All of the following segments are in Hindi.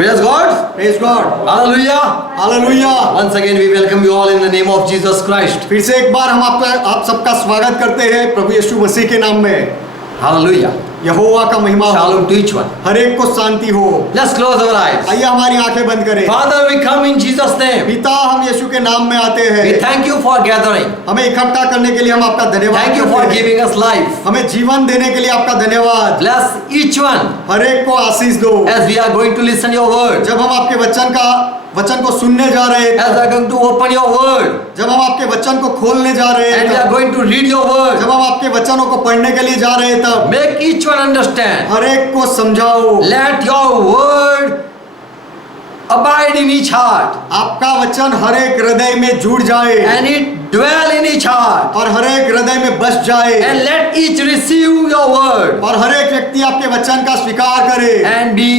Praise God. Praise God. Hallelujah. Hallelujah. Once again we welcome you all in the name of Jesus Christ. फिर से एक बार हम आप सबका स्वागत करते हैं प्रभु यीशु मसीह के नाम में। Hallelujah. यहोवा का महिमा हो। Shalom to each one. हर एक को शांति हो। Let's close our eyes. आइए हमारी आंखें बंद करें। Father, we come in Jesus' name. पिता, हम यीशु के नाम में आते हैं। We thank you for gathering. हमें इकट्ठा करने के लिए हम आपका धन्यवाद Thank you करते for हैं। giving us life. हमें जीवन देने के लिए आपका धन्यवाद। Bless each one हर एक को आशीष दो। as we are going to listen your word. जब हम आपके वचन को सुनने जा रहे हैं, As we are going to open your word. जब हम आपके वचन को खोलने जा रहे And we हैं, are going to read your word. जब हम आपके वचनों को पढ़ने के लिए जा रहे हैं, तब Make each one understand. हर एक को समझाओ। Let your word abide in each heart. आपका वचन हर एक हृदय में जुड़ जाए And it dwell in each heart. और हर एक हृदय में बस जाए And let each receive your word. और हर एक व्यक्ति आपके वचन का स्वीकार करे And be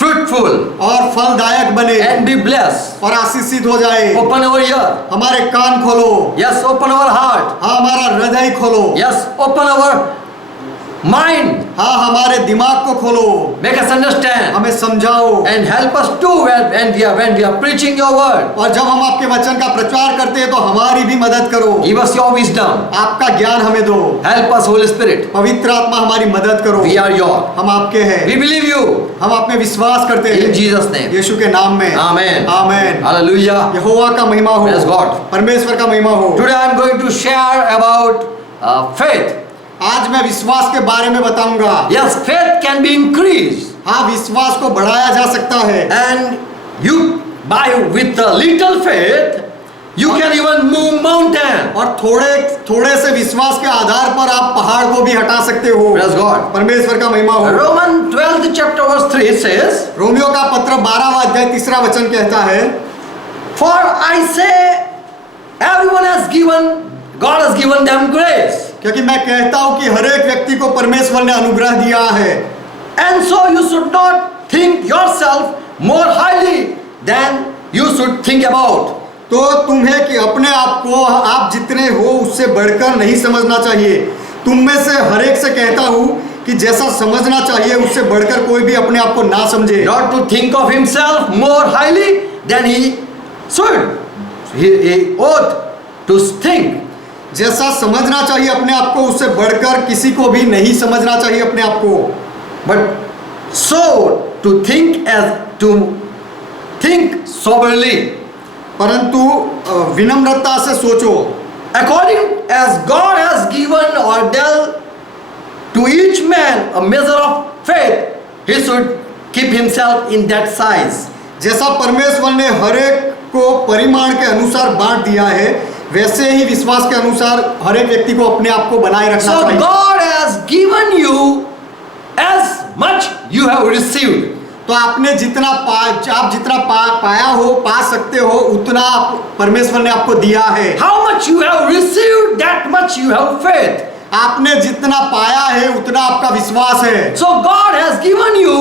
fruitful. और फलदायक बने And be blessed. और आशीषित हो जाए। Open our ear. हमारे कान खोलो। Yes, open our heart. हाँ, हमारा हृदय खोलो। Yes, open our mind. हाँ, हमारे दिमाग को खोलो। Make us understand. हमें समझाओ And help us too when we are preaching your word. और जब हम आपके वचन का प्रचार करते हैं तो हमारी भी मदद करो। Give us your wisdom. आपका ज्ञान हमें दो। Help us, Holy Spirit. पवित्र आत्मा हमारी मदद करो। We are your. हम आपके हैं। We believe you. हम आप में विश्वास करते In हैं Jesus' name. यीशु के नाम में। Amen. आमेन। Hallelujah. यहोवा का महिमा हो। Praise God. परमेश्वर का महिमा हो। Today I am going to share about faith. आज मैं विश्वास के बारे में बताऊंगा। Yes, faith can be increased. हाँ, विश्वास को बढ़ाया जा सकता है। And you, with a little faith, you can even move mountain. और थोड़े से विश्वास के आधार पर आप पहाड़ को भी हटा सकते हो। Praise God. परमेश्वर का महिमा हो। Romans 12th chapter verse 3 says, Romeo का पत्र 12वां अध्याय 3रा वचन कहता है, For I say, God has given them grace. क्योंकि मैं कहता हूं कि हर एक व्यक्ति को परमेश्वर ने अनुग्रह दिया है। And so you should not think yourself more highly than you should think about. तो तुम्हें कि अपने आप को आप जितने हो उससे बढ़कर नहीं समझना चाहिए। तुम में से हर एक से कहता हूं कि जैसा समझना चाहिए उससे बढ़कर कोई भी अपने आप को ना समझे। Not to think of himself more highly than he should. He ought to think. जैसा समझना चाहिए अपने आप को उससे बढ़कर किसी को भी नहीं समझना चाहिए अपने आप को। But so to think soberly. परंतु विनम्रता से सोचो। According as God has given or dealt to each man a measure of faith, he should keep himself in that size. जैसा परमेश्वर ने हर एक को परिमाण के अनुसार बांट दिया है, वैसे ही विश्वास के अनुसार हर एक व्यक्ति को अपने आप को बनाए रखना So चाहिए। God has given you as much you have received. तो आपने आप जितना पाया हो, पा सकते हो, उतना परमेश्वर ने आपको दिया है। How much you have received, that much you have faith. आपने जितना पाया है उतना आपका विश्वास है। So God has given you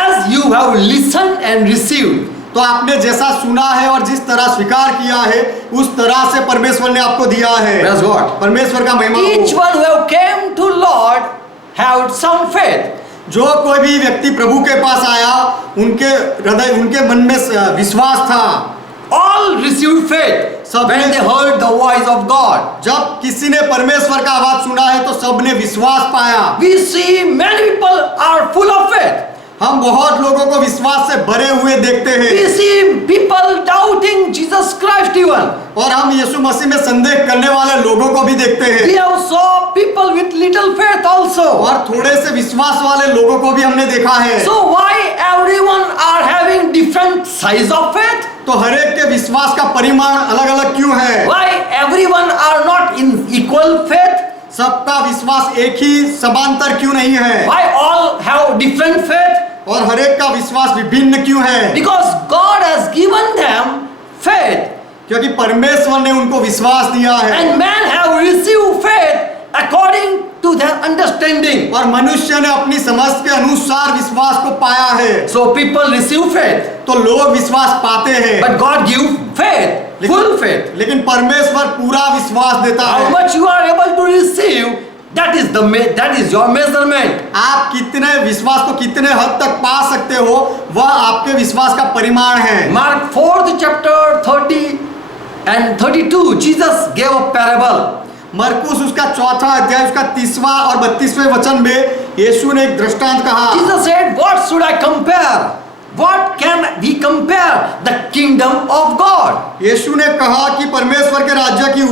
as you have listened and received. तो आपने जैसा सुना है और जिस तरह स्वीकार किया है उस तरह से परमेश्वर ने आपको दिया है। Praise God. परमेश्वर का महिमा हो। Each one who have came to Lord have some faith. जो कोई भी व्यक्ति प्रभु के पास आया, उनके मन में विश्वास था। All received faith when they heard the voice of God. जब किसी ने परमेश्वर का आवाज सुना है तो सबने विश्वास पाया। We see many people are full of faith. हम बहुत लोगों को विश्वास से भरे हुए देखते हैं। We see people doubting Jesus Christ even. और हम यीशु मसीह में संदेह करने वाले लोगों को भी देखते हैं। We have saw people with little faith also. और थोड़े से विश्वास वाले लोगों को भी हमने देखा है। So why everyone are having different size of faith? तो हर एक के विश्वास का परिमाण अलग-अलग क्यों है? Why everyone are not in equal faith? सबका विश्वास एक ही समांतर क्यों नहीं है? Why all have different faith? और हर एक का विश्वास विभिन्न क्यों है? Because God has given them faith. क्योंकि परमेश्वर ने उनको विश्वास दिया है। And man have received faith according to their understanding. और मनुष्य ने अपनी समझ के अनुसार विश्वास को पाया है। So people receive faith. तो लोग विश्वास पाते हैं। But God give faith, full faith. लेकिन परमेश्वर पूरा विश्वास देता How है। much you are able to receive that is your measurement. आप कितने विश्वास को कितने हद तक पा सकते हो, वह आपके विश्वास का परिमाण है। Mark 4th chapter 30 and 32, Jesus gave a parable. मरकुस उसका चौथा अध्याय उसका 30वां और 32वें वचन में यीशु ने एक दृष्टांत कहा। Jesus said, what should I compare? What can we compare the kingdom of God? यीशु ने कहा कि परमेश्वर के राज्य की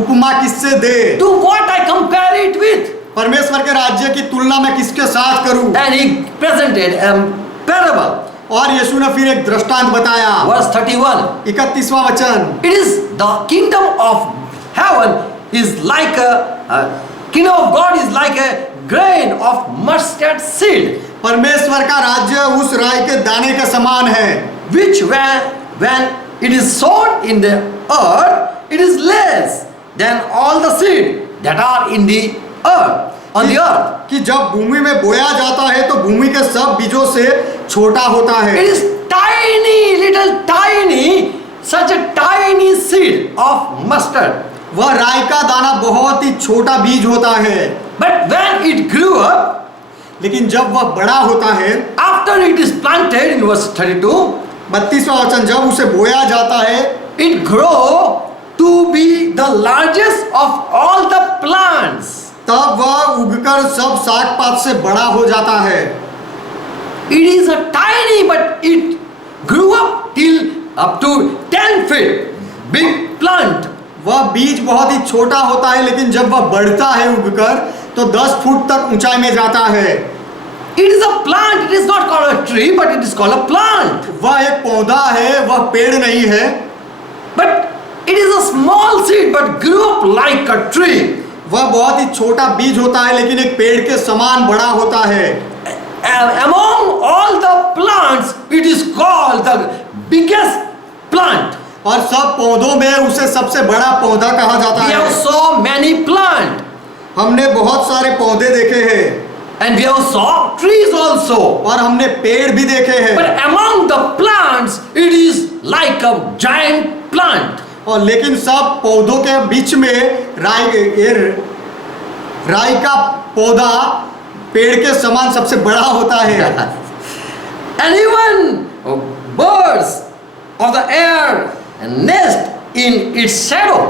उपमा किससे दे? To what I compare it with? परमेश्वर के राज्य की तुलना मैं किसके साथ करूं? And he presented a parable. और यीशु ने फिर एक दृष्टांत बताया। Verse 31. 31वां वचन, It is the kingdom of heaven is like kingdom of God is like a grain of mustard seed, परमेश्वर का राज्य उस राई के दाने के समान है, which when it is sown in the earth, it is less than all the seed that are in the earth, on the earth. कि जब भूमि में बोया जाता है तो भूमि के सब बीजों से छोटा होता है। It is tiny, little tiny, such a tiny seed of mustard. वह राई का दाना बहुत ही छोटा बीज होता है, But when it grew up, लेकिन जब वह बड़ा होता है, after it is planted in verse 32, 32वां वचन, जब उसे बोया जाता है, it grow to be the largest of all the plants. तब वह उगकर सब साग पात से बड़ा हो जाता है। It is a tiny, but it grew up till up to 10 feet. Big plant. वह बीज बहुत ही छोटा होता है, लेकिन जब वह बढ़ता है उगकर तो 10 फुट तक ऊंचाई में जाता है। It is a plant. It is not called a tree, but it is called a plant. वह एक पौधा है, वह पेड़ नहीं है। But it is a small seed, but grew up like a tree. वह बहुत ही छोटा बीज होता है, लेकिन एक पेड़ के समान बड़ा होता है। Among all the plants, it is called the biggest plant. और सब पौधों में उसे सबसे बड़ा पौधा कहा जाता We है। have saw many plants, हमने बहुत सारे पौधे देखे हैं, and we have saw trees also. और हमने पेड़ भी देखे हैं, But among the plants, it is like a giant plant. और लेकिन सब पौधों के बीच में राई का पौधा पेड़ के समान सबसे बड़ा होता है। And even birds of the air nest in its shadow.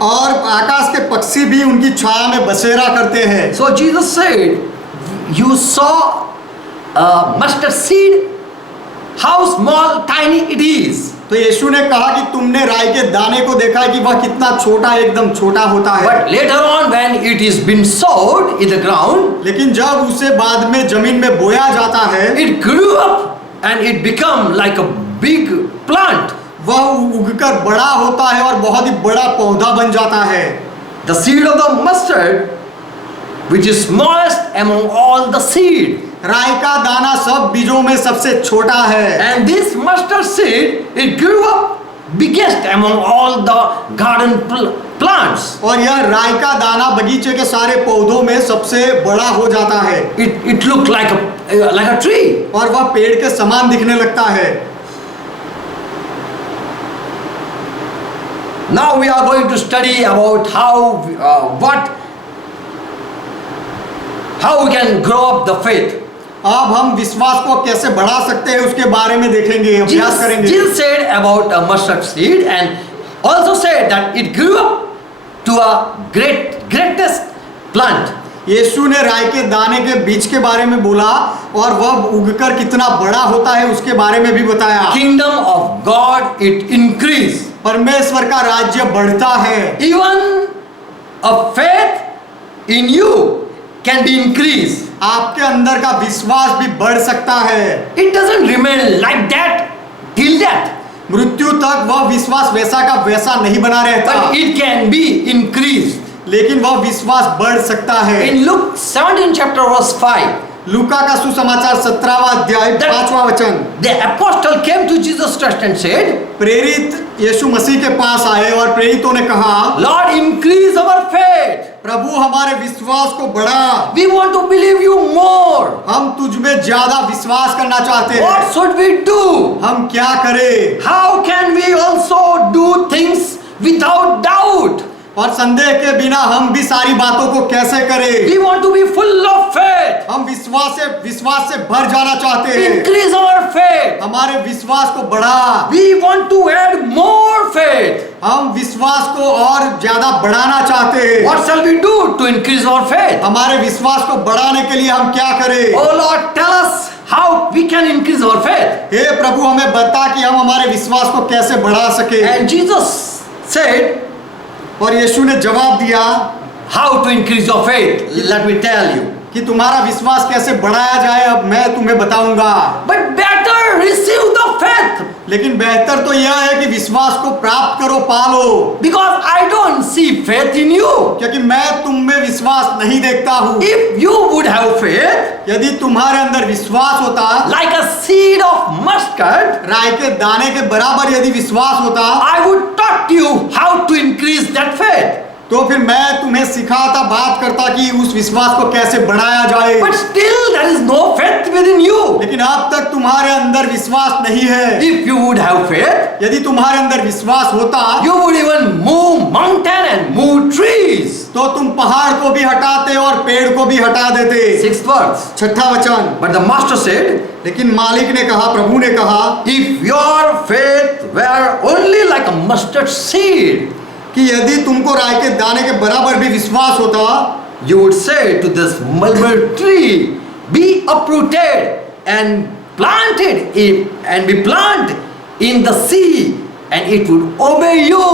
और आकाश के पक्षी भी उनकी छाया में बसेरा करते हैं। So Jesus said, you saw a mustard seed, how small, tiny it is. तो यीशु ने कहा कि तुमने राई के दाने को देखा है कि वह कितना छोटा, एकदम छोटा होता है। But later on, when it is been sowed in the ground, लेकिन जब उसे बाद में जमीन में बोया जाता है, it grew up and it become like a big plant. वह उगकर बड़ा होता है और बहुत ही बड़ा पौधा बन जाता है। The seed of the mustard, which is smallest among all the seed. राई का दाना सब बीजों में सबसे छोटा है। And this mustard seed, it grew up biggest among all the garden plants. और यह राई का दाना बगीचे के सारे पौधों में सबसे बड़ा हो जाता है। It looked like a tree. और वह पेड़ के समान दिखने लगता है। Now we are going to study about how we can grow up the faith. अब हम विश्वास को कैसे बढ़ा सकते हैं उसके बारे में देखेंगे, अभ्यास करेंगे। Jesus said about a mustard seed and also said that it grew up to a greatest plant. यीशु ने राई के दाने के बीज के बारे में बोला और वह उगकर कितना बड़ा होता है उसके बारे में भी बताया। Kingdom of God, it increase. परमेश्वर का राज्य बढ़ता है। Even a faith in you can be increased. आपके अंदर का विश्वास भी बढ़ सकता है। It doesn't remain like that till death. मृत्यु तक वह विश्वास वैसा का वैसा नहीं बना रहता, But it can be increased. लेकिन वह विश्वास बढ़ सकता है। In Luke 17 chapter verse 5, लूका का सुसमाचार 17वां अध्याय 5वां वचन, the apostle came to Jesus Christ and said, प्रेरित यीशु मसीह के पास आए और प्रेरितों ने कहा, Lord, increase our faith. प्रभु हमारे विश्वास को बढ़ा, We want to believe you more. हम तुझ में ज्यादा विश्वास करना चाहते हैं। What should we do? हम क्या करें? How can we also do things without doubt? और संदेह के बिना हम भी सारी बातों को कैसे करें? We want to be full of faith. हम विश्वास से भर जाना चाहते हैं। Increase our faith. हमारे विश्वास को बढ़ा। We want to add more faith. हम विश्वास को और ज्यादा बढ़ाना चाहते हैं। What shall we do to increase our faith? हमारे विश्वास को बढ़ाने के लिए हम क्या करें? Oh Lord, tell us how we can increase our faith. हे प्रभु, हमें बता कि हम हमारे विश्वास को कैसे बढ़ा सके। And Jesus said, और यीशु ने जवाब दिया, how to increase your faith? Let me tell you. कि तुम्हारा विश्वास कैसे बढ़ाया जाए, अब मैं तुम्हें बताऊंगा। But better receive the faith. लेकिन बेहतर तो यह है कि विश्वास को प्राप्त करो, पालो। Because I don't see faith in you. क्योंकि मैं तुम में विश्वास नहीं देखता हूँ। If you would have faith, यदि तुम्हारे अंदर विश्वास होता, like a seed of mustard, राई के दाने के बराबर यदि विश्वास होता, I would taught you how to increase that faith. तो फिर मैं तुम्हें सिखाता, बात करता कि उस विश्वास को कैसे बढ़ाया जाए। But still there is no faith within you. लेकिन अब तक तुम्हारे अंदर विश्वास नहीं है। If you would have faith, यदि तुम्हारे अंदर विश्वास होता, you would even move mountain and move trees. तो तुम पहाड़ को भी हटाते और पेड़ को भी हटा देते। 6th verse. 6वां वचन। But the master said, लेकिन मालिक ने कहा, प्रभु ने कहा, if your faith were only like a mustard seed, कि यदि तुमको राई के दाने के बराबर भी विश्वास होता, you would say to this mulberry tree, be uprooted and planted and be planted in the sea, and it would obey you.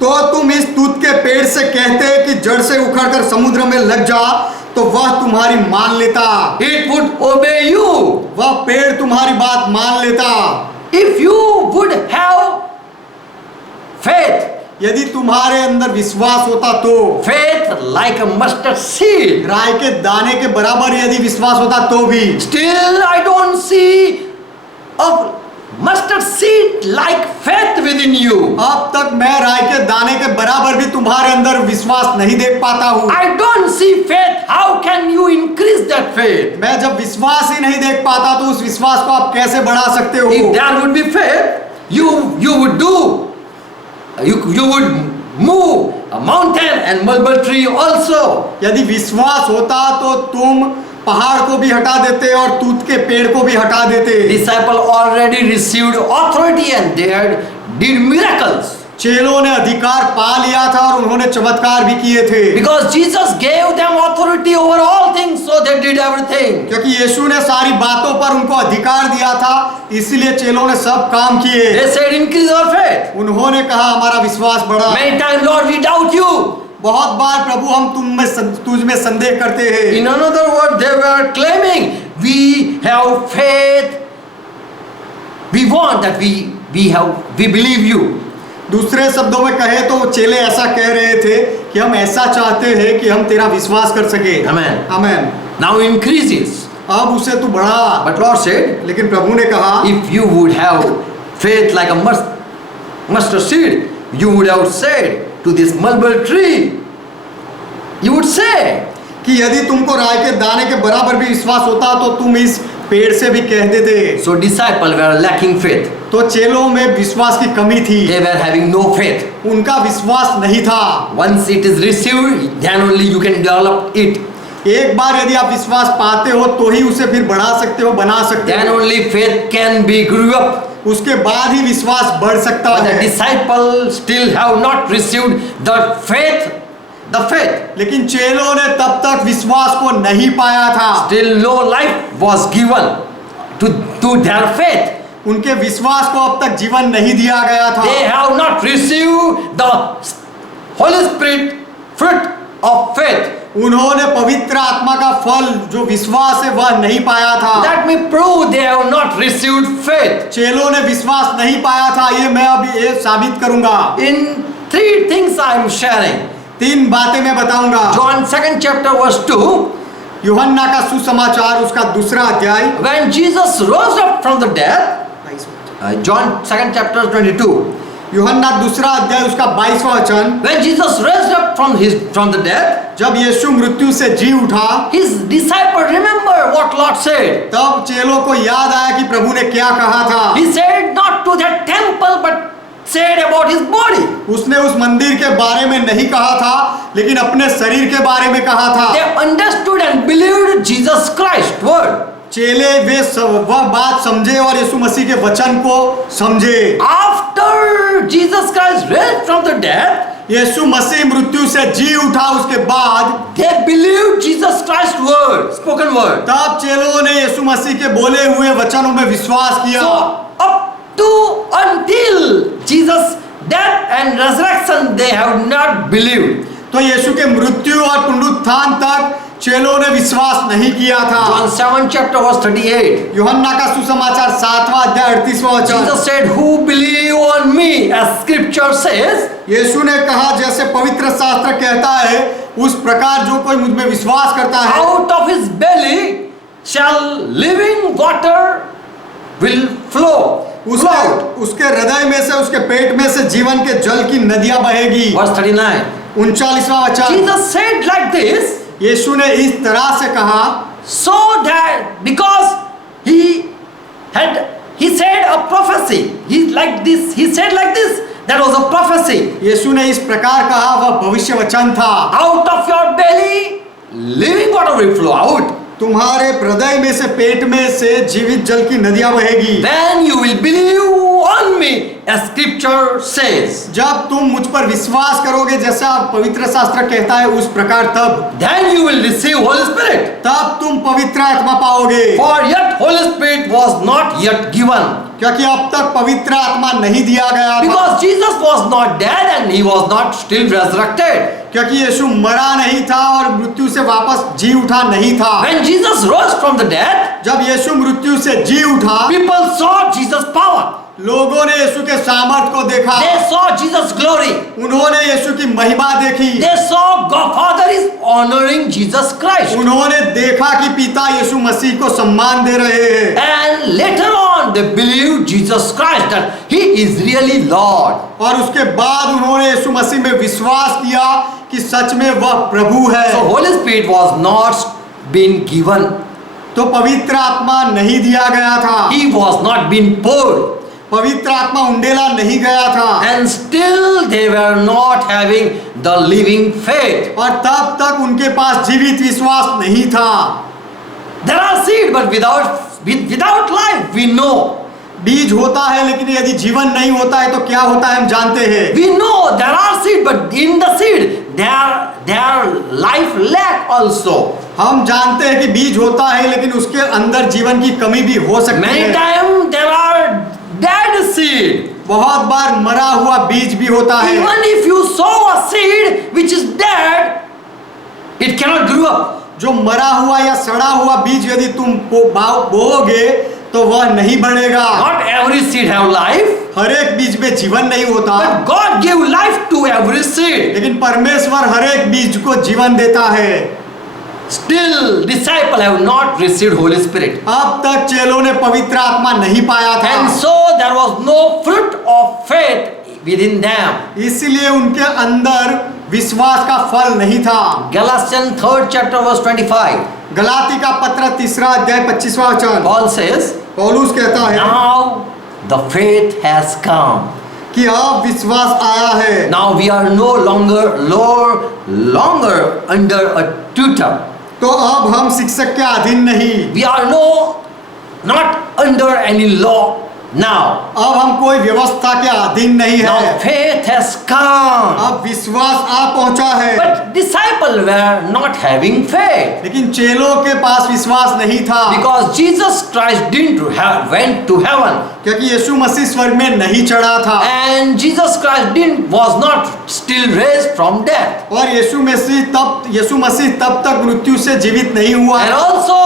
तो तुम इस तूत के पेड़ से कहते कि जड़ से उखड़कर समुद्र में लग जा, तो वह तुम्हारी मान लेता। It would obey you. वह पेड़ तुम्हारी बात मान लेता। If you would have faith, यदि तुम्हारे अंदर विश्वास होता तो, faith like a mustard seed, राई के दाने के बराबर यदि विश्वास होता तो भी, still I don't see a mustard seed like faith within you. अब तक मैं राई के दाने के बराबर भी तुम्हारे अंदर विश्वास नहीं देख पाता हूँ। I don't see faith. How can you increase that faith? मैं जब विश्वास ही नहीं देख पाता तो उस विश्वास को आप कैसे बढ़ा सकते हो? If there would be faith, you would do. You would move a mountain and mulberry tree also. यदि विश्वास होता तो तुम पहाड़ को भी हटा देते और तूत के पेड़ को भी हटा देते। Disciple already received authority and they had did miracles. चेलों ने अधिकार पा लिया था और उन्होंने चमत्कार भी किए थे। Because Jesus gave them authority over all things, so they did everything. क्योंकि यीशु ने सारी बातों पर उनको अधिकार दिया था, इसलिए चेलों ने सब काम किए। They said, increase our faith. उन्होंने कहा हमारा विश्वास बढ़ा। Many times, Lord, we doubt you. बहुत बार प्रभु हम तुझ में संदेह करते हैं। In another word, they were claiming, we have faith. We want that we believe you. दूसरे शब्दों में कहे तो वो चेले ऐसा कह रहे थे कि हम ऐसा चाहते हैं कि हम तेरा विश्वास कर सके। Amen. आमेन। Now increases. अब उसे तू बढ़ा। But Lord said, लेकिन प्रभु ने कहा, if you would have faith like a mustard seed, you would have said to this mulberry tree, you would say, कि यदि तुमको राई के दाने के बराबर भी विश्वास होता तो तुम इस पेड़ से भी कह देते। so disciples were lacking faith. तो चेलों में विश्वास की कमी थी। They were having no faith. उनका विश्वास नहीं था। Once it is received, then only you can develop it. एक बार यदि आप विश्वास पाते हो तो ही उसे फिर बढ़ा सकते हो, बना सकते Then हो। only faith can be grew up. उसके बाद ही विश्वास बढ़ सकता But the है। disciples still have not received the faith. लेकिन चेलों ने तब तक विश्वास को नहीं पाया था। Still no life was given to their faith. उनके विश्वास को अब तक जीवन नहीं दिया गया था। They have not received the Holy Spirit fruit of faith. उन्होंने पवित्र आत्मा का फल जो विश्वास है वह नहीं पाया था। Let me prove they have not received faith. चेलों ने विश्वास नहीं पाया था, ये मैं अभी ये साबित करूंगा। In 3 things I am sharing. 3 बातें मैं बताऊंगा। John 2nd chapter verse 2. यूहन्ना का सुसमाचार उसका 2रा अध्याय। When Jesus rose up from the dead, John 2nd chapter 22. यूहन्ना 2रा अध्याय उसका 22वां वचन। When Jesus raised up from the dead, जब यीशु मृत्यु से जी उठा, his disciples remember what Lord said. तब चेलों को याद आया कि प्रभु ने क्या कहा था। He said not to that temple but said about his body. उसने उस मंदिर के बारे में नहीं कहा था, लेकिन अपने शरीर के बारे में कहा था। They understood and believed Jesus Christ's word. चेले वे वह बात समझे और यीशु मसीह के वचन को समझे। After Jesus Christ raised from the dead, यीशु मसीह मृत्यु से जी उठा, उसके बाद they believed Jesus Christ's word, spoken word. तब चेलों ने यीशु मसीह के बोले हुए वचनों में विश्वास किया। So up to until Jesus' death and resurrection, they have not believed. तो यीशु के मृत्यु और पुनरुत्थान तक चेलों ने विश्वास नहीं किया था। John 7 chapter verse 38. यूहन्ना का सुसमाचार 7वां अध्याय 38वां वचन। Jesus said, "Who believe on me?" as Scripture says. यीशु ने कहा, जैसे पवित्र शास्त्र कहता है, उस प्रकार जो कोई मुझ में विश्वास करता है, Out of his belly shall living water will flow. उसके हृदय में से, उसके पेट में से जीवन के जल की नदियां बहेगी। Verse 39. 39वां वचन। Jesus said like this, यीशु ने इस तरह से कहा, so that because he said a prophecy. He said like this. That was a prophecy. यीशु ने इस प्रकार कहा, वह भविष्य वचन था। Out of your belly living water will flow out. तुम्हारे हृदय में से, पेट में से जीवित जल की नदियां बहेगी। Then you will believe on me, as Scripture says. जब तुम मुझ पर विश्वास करोगे, जैसा पवित्र शास्त्र कहता है, उस प्रकार तब Then you will receive Holy Spirit. तब तुम पवित्र आत्मा पाओगे। For yet Holy Spirit was not yet given. क्योंकि अब तक पवित्र आत्मा नहीं दिया गया था। Because Jesus was not dead and he was not still resurrected. क्योंकि यीशु मरा नहीं था और मृत्यु से वापस जी उठा नहीं था। When Jesus rose from the dead, जब यीशु मृत्यु से जी उठा, people saw Jesus' power. लोगों ने यीशु के सामर्थ को देखा। They saw Jesus' glory. उन्होंने यीशु की महिमा देखी। They saw God Father is honoring Jesus Christ. उन्होंने देखा कि पिता यीशु मसीह को सम्मान दे रहे हैं। And later on they believed Jesus Christ that he is really Lord. और उसके बाद उन्होंने यीशु मसीह में विश्वास किया कि सच में वह प्रभु है। So Holy Spirit was not been given. तो पवित्र आत्मा नहीं दिया गया था। He was not been poured. पवित्र आत्मा उंडेला नहीं गया था। And still they were not having the living faith. और तब तक उनके पास जीवित विश्वास नहीं था। There are seed, but without life we know. बीज होता है, लेकिन यदि जीवन नहीं होता है तो क्या होता है हम जानते हैं। We know there are seed, but in the seed there are life lack also. हम जानते हैं कि बीज होता है, लेकिन उसके अंदर जीवन की कमी भी हो सकती Many है। times there are dead seed. बहुत बार मरा हुआ बीज भी होता है। Even if you sow a seed which is dead, it cannot grow up. जो मरा हुआ या सड़ा हुआ बीज यदि तुम बोओगे तो वह नहीं बढ़ेगा। Not every seed have life, हर एक बीज में जीवन नहीं होता, but God gave life to every seed. लेकिन परमेश्वर हर एक बीज को जीवन देता है। Still, disciple have not received Holy Spirit. अब तक चेलों ने पवित्र आत्मा नहीं पाया था। And so there was no fruit of faith within them. इसलिए उनके अंदर विश्वास का फल नहीं था। Galatians 3rd chapter verse 25. Galati का पत्र 3 अध्याय 25वां वचन। Paul says, पौलुस कहता है now the faith has come. कि अब विश्वास आया है। Now we are no longer under a tutor. तो अब हम शिक्षक के अधीन नहीं। We are not under any law now. अब हम कोई व्यवस्था के अधीन नहीं Now है। faith has come. अब विश्वास आ पहुंचा है। But disciples were not having faith. लेकिन चेलों के पास विश्वास नहीं था, Because Jesus Christ went to heaven. क्योंकि यीशु मसीह स्वर्ग में नहीं चढ़ा था And Jesus Christ was not still raised from death. और यीशु मसीह तब तक मृत्यु से जीवित नहीं हुआ। And also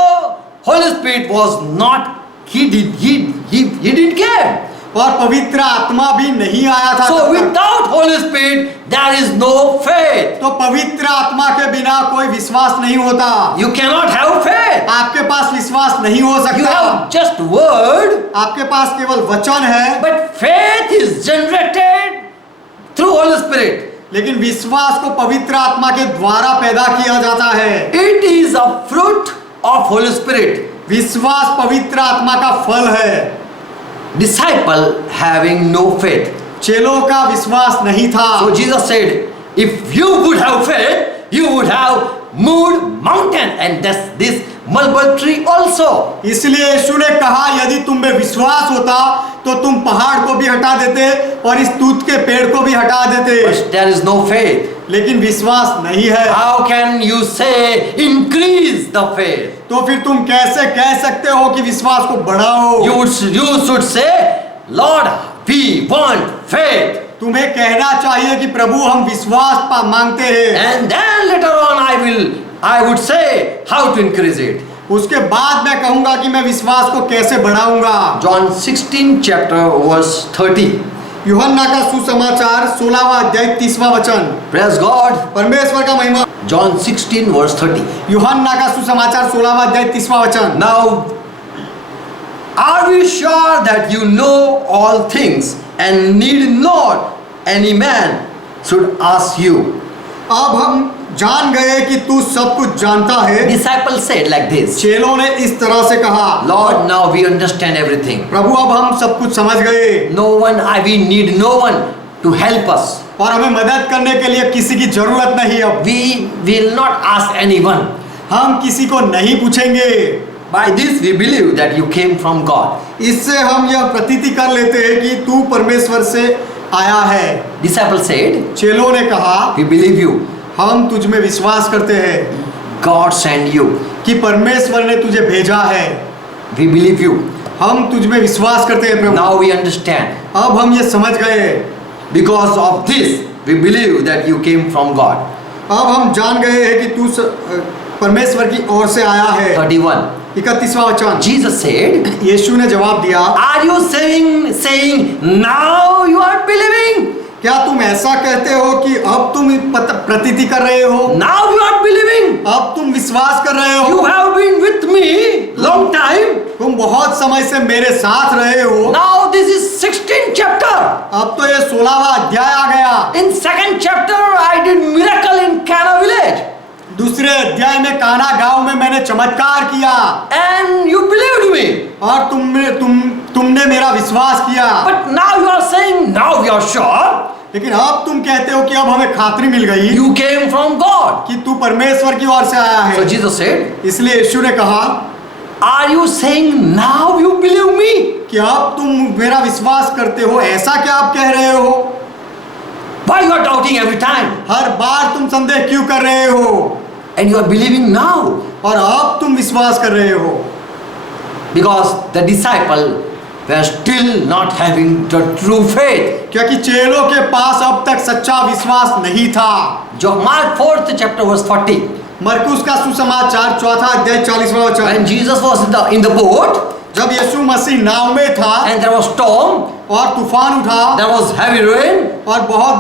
Holy Spirit was not, he didn't care. और पवित्र आत्मा भी नहीं आया था। So तब तक। without Holy Spirit there is no faith. तो पवित्र आत्मा के बिना कोई विश्वास नहीं होता। You cannot have faith. आपके पास विश्वास नहीं हो You सकता। have just word, आपके पास केवल वचन है, but faith is generated through Holy Spirit. लेकिन विश्वास को पवित्र आत्मा के द्वारा पैदा किया जाता है। It is a fruit of Holy Spirit. विश्वास पवित्र आत्मा का फल है। Disciple having no faith. चेलों का विश्वास नहीं था। So Jesus said, if you would have faith, you would have moved mountain and this mulberry tree also. इसलिए यीशु ने कहा यदि तुम में विश्वास होता तो तुम पहाड़ को भी हटा देते और इस तूत के पेड़ को भी हटा देते। But there is no faith. लेकिन विश्वास नहीं है। How can you say increase the faith? तो फिर तुम कैसे कह सकते हो कि विश्वास को बढ़ाओ? You should say, Lord, we want faith. तुम्हें कहना चाहिए कि प्रभु हम विश्वास मांगते हैं। And then later on I would say how to increase it. उसके बाद मैं कहूंगा कि मैं विश्वास को कैसे बढ़ाऊंगा। John 16 chapter verse 30. यूहन्ना का सुसमाचार 16वां अध्याय 30वां वचन। Praise God. परमेश्वर का महिमा। John 16 verse 30. यूहन्ना का सुसमाचार 16वां अध्याय 30वां वचन। Now, are we sure that you know all things and need not any man should ask you? अब हम जान गए कि तू सब कुछ जानता है। Disciples said like this. चेलों ने इस तरह से कहा, Lord, now we understand everything. प्रभु अब हम सब कुछ समझ गए We need no one to help us. और हमें मदद करने के लिए किसी की जरूरत नहीं। अब We will not ask anyone. हम किसी को नहीं पूछेंगे। By this we believe that you came from God. इससे हम यह प्रतीति कर लेते हैं कि तू परमेश्वर से आया है। Disciples said, चेलों ने कहा, we believe you. हम तुझ में विश्वास करते हैं God sent you. कि परमेश्वर ने तुझे भेजा है। We believe you. हम तुझ में विश्वास करते हैं प्रभु। Now we understand. अब हम ये समझ गए। Because of this we believe that you came from God. अब हम जान गए हैं कि तू परमेश्वर की ओर से आया है। 31. 31वां वचन। Jesus said, यीशु ने जवाब दिया, are you saying now you are believing? क्या तुम ऐसा कहते हो कि अब तुम प्रतीति कर रहे हो? Now you are believing. अब तुम विश्वास कर रहे हो? You have been with me long time. तुम बहुत समय से मेरे साथ रहे हो। Now this is 16th chapter. अब तो ये 16वां अध्याय आ गया। In 2nd chapter I did miracle in Cana village. दूसरे अध्याय में काना गांव में मैंने चमत्कार किया। And you believed me. और तुमने मेरा विश्वास किया। But now you are saying now we are sure. लेकिन अब तुम कहते हो कि अब हमें खातरी मिल गई। You came from God. कि तू परमेश्वर की ओर से आया है। So Jesus said, इसलिए यीशु ने कहा, are you saying now you believe me? कि अब तुम मेरा विश्वास करते हो, ऐसा क्या आप कह रहे हो? Why you are doubting every time? हर बार तुम संदेह क्यों कर रहे हो? And you are believing now. और अब तुम विश्वास कर रहे हो। Because the disciple were still not having the true faith. क्योंकि चेलों के पास अब तक सच्चा विश्वास नहीं था। जो Mark 4th chapter verse 40. मरकुस का सुसमाचार 4वां अध्याय 40वां वचन। When Jesus was in the boat, जब यीशु मसीह नाव में था and there was storm, और तूफान उठा, there was heavy rain, और बहुत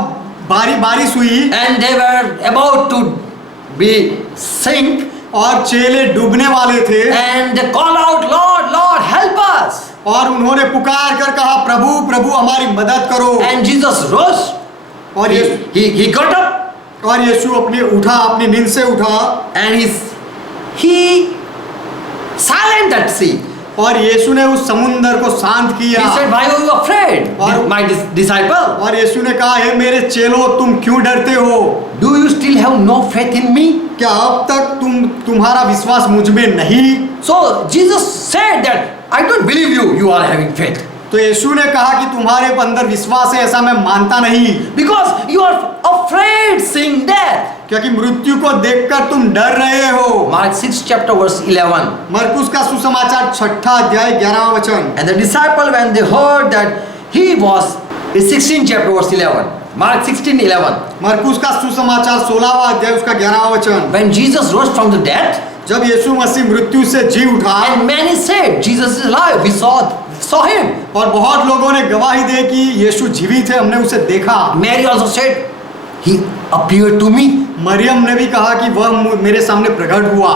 भारी बारिश हुई, and they were about to be sink, और चेले डूबने वाले थे, and they called out, Lord, Lord, help us. और उन्होंने पुकार कर कहा, प्रभु प्रभु हमारी मदद करो। And Jesus rose. और He got up. और यीशु अपनी नींद से उठा, And he silenced that sea. और यीशु ने उस समुंदर को शांत किया। He said, why are you afraid, my disciple? और यीशु ने कहा, हे मेरे चेलों, तुम क्यों डरते हो? Do you still have no faith in me? क्या अब तक तुम्हारा विश्वास मुझ में नहीं? So Jesus said that I don't believe you are having faith. तो यीशु ने कहा कि तुम्हारे अंदर विश्वास है, ऐसा मैं मानता नहीं। Because you are afraid seeing death. क्योंकि मृत्यु को देखकर तुम डर रहे हो। Mark 6 chapter verse 11. मरकुस का सुसमाचार 6वां अध्याय 11वां वचन। And the disciple when they heard that he was, 16 chapter verse 11. Mark 16:11. मरकुस का सुसमाचार 16वां अध्याय उसका 11वां वचन। When Jesus rose from the dead, जब यीशु मसीह मृत्यु से जी उठा, and many said Jesus is alive, we saw him. और बहुत लोगों ने गवाही दी कि यीशु जीवित है, हमने उसे देखा। Mary also said, he appeared to me. Maryam ने भी कहा कि वह मेरे सामने प्रकट हुआ।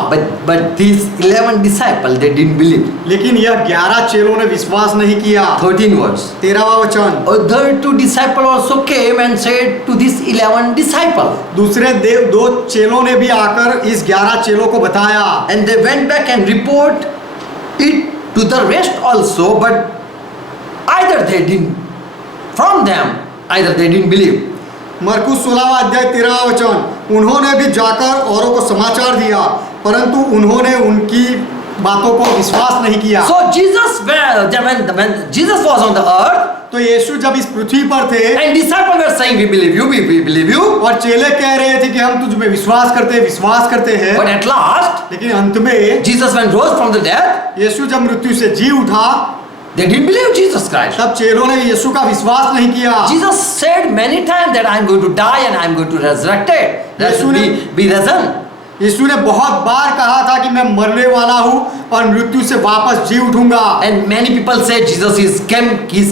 But these 11 disciples, they didn't believe. लेकिन यह 11 चेलों ने विश्वास नहीं किया। 13 verse. 13वां वचन। Other 2 disciples also came and said to these 11 disciples. दूसरे 2 चेलों ने भी आकर इस 11 चेलों को बताया। And they went back and report it to the rest also, but either they didn't, from them, either they didn't believe. मरकुस 16वां अध्याय 13वां वचन, उन्होंने भी जाकर औरों को समाचार दिया परंतु उन्होंने उनकी बातों को विश्वास नहीं किया। So Jesus, when Jesus was on the earth, तो यीशु जब इस पृथ्वी पर थे and disciples were saying, we believe you, we believe you. और चेले कह रहे थे कि हम तुझ में विश्वास करते हैं, But at last, लेकिन अंत में Jesus when rose from the dead, यीशु जब मृत्यु से जी उठा they didn't believe Jesus Christ. तब चेलों ने यीशु का विश्वास नहीं किया। Jesus said many times that I am going to die and I am going to resurrect it. That should be risen. यीशु ने बहुत बार कहा था कि मैं मरने वाला हूँ और मृत्यु से वापस जी उठूंगा। And many people say Jesus he's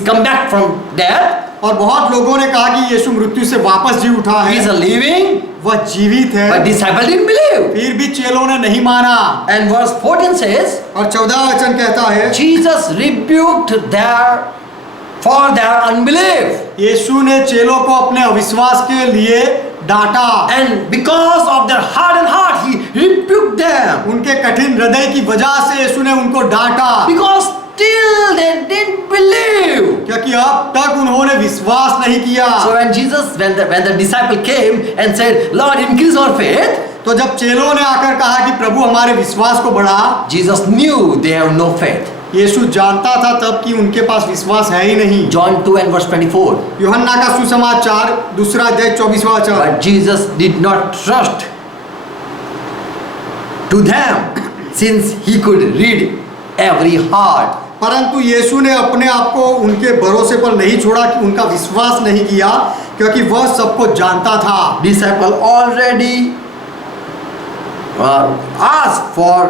come back from death. और बहुत लोगों ने कहा कि यीशु मृत्यु से वापस जी उठा He is है, a living, वह जीवित है, but disciples didn't believe. फिर भी चेलों ने नहीं माना। And verse 14 says, और 14वां वचन कहता है, Jesus rebuked for their unbelief. यीशु ने चेलों को अपने अविश्वास के लिए डांटा। And because of their hardened heart, he rebuked them. उनके कठिन हृदय की वजह से यीशु ने उनको डांटा, Because still they didn't believe. क्योंकि अब तक उन्होंने विश्वास नहीं किया। So when the disciple came and said, Lord, increase our faith, तो जब चेलों ने आकर कहा कि प्रभु हमारे विश्वास को बढ़ा, Jesus knew they have no faith. यीशु जानता था तब कि उनके पास विश्वास है ही नहीं। John 2 and verse 24. यूहन्ना का सुसमाचार 2 अध्याय 24वां वचन। But Jesus did not trust to them since he could read every heart. परंतु यीशु ने अपने आप को उनके भरोसे पर नहीं छोड़ा, कि उनका विश्वास नहीं किया क्योंकि वह सबको जानता था। Disciple already asked for,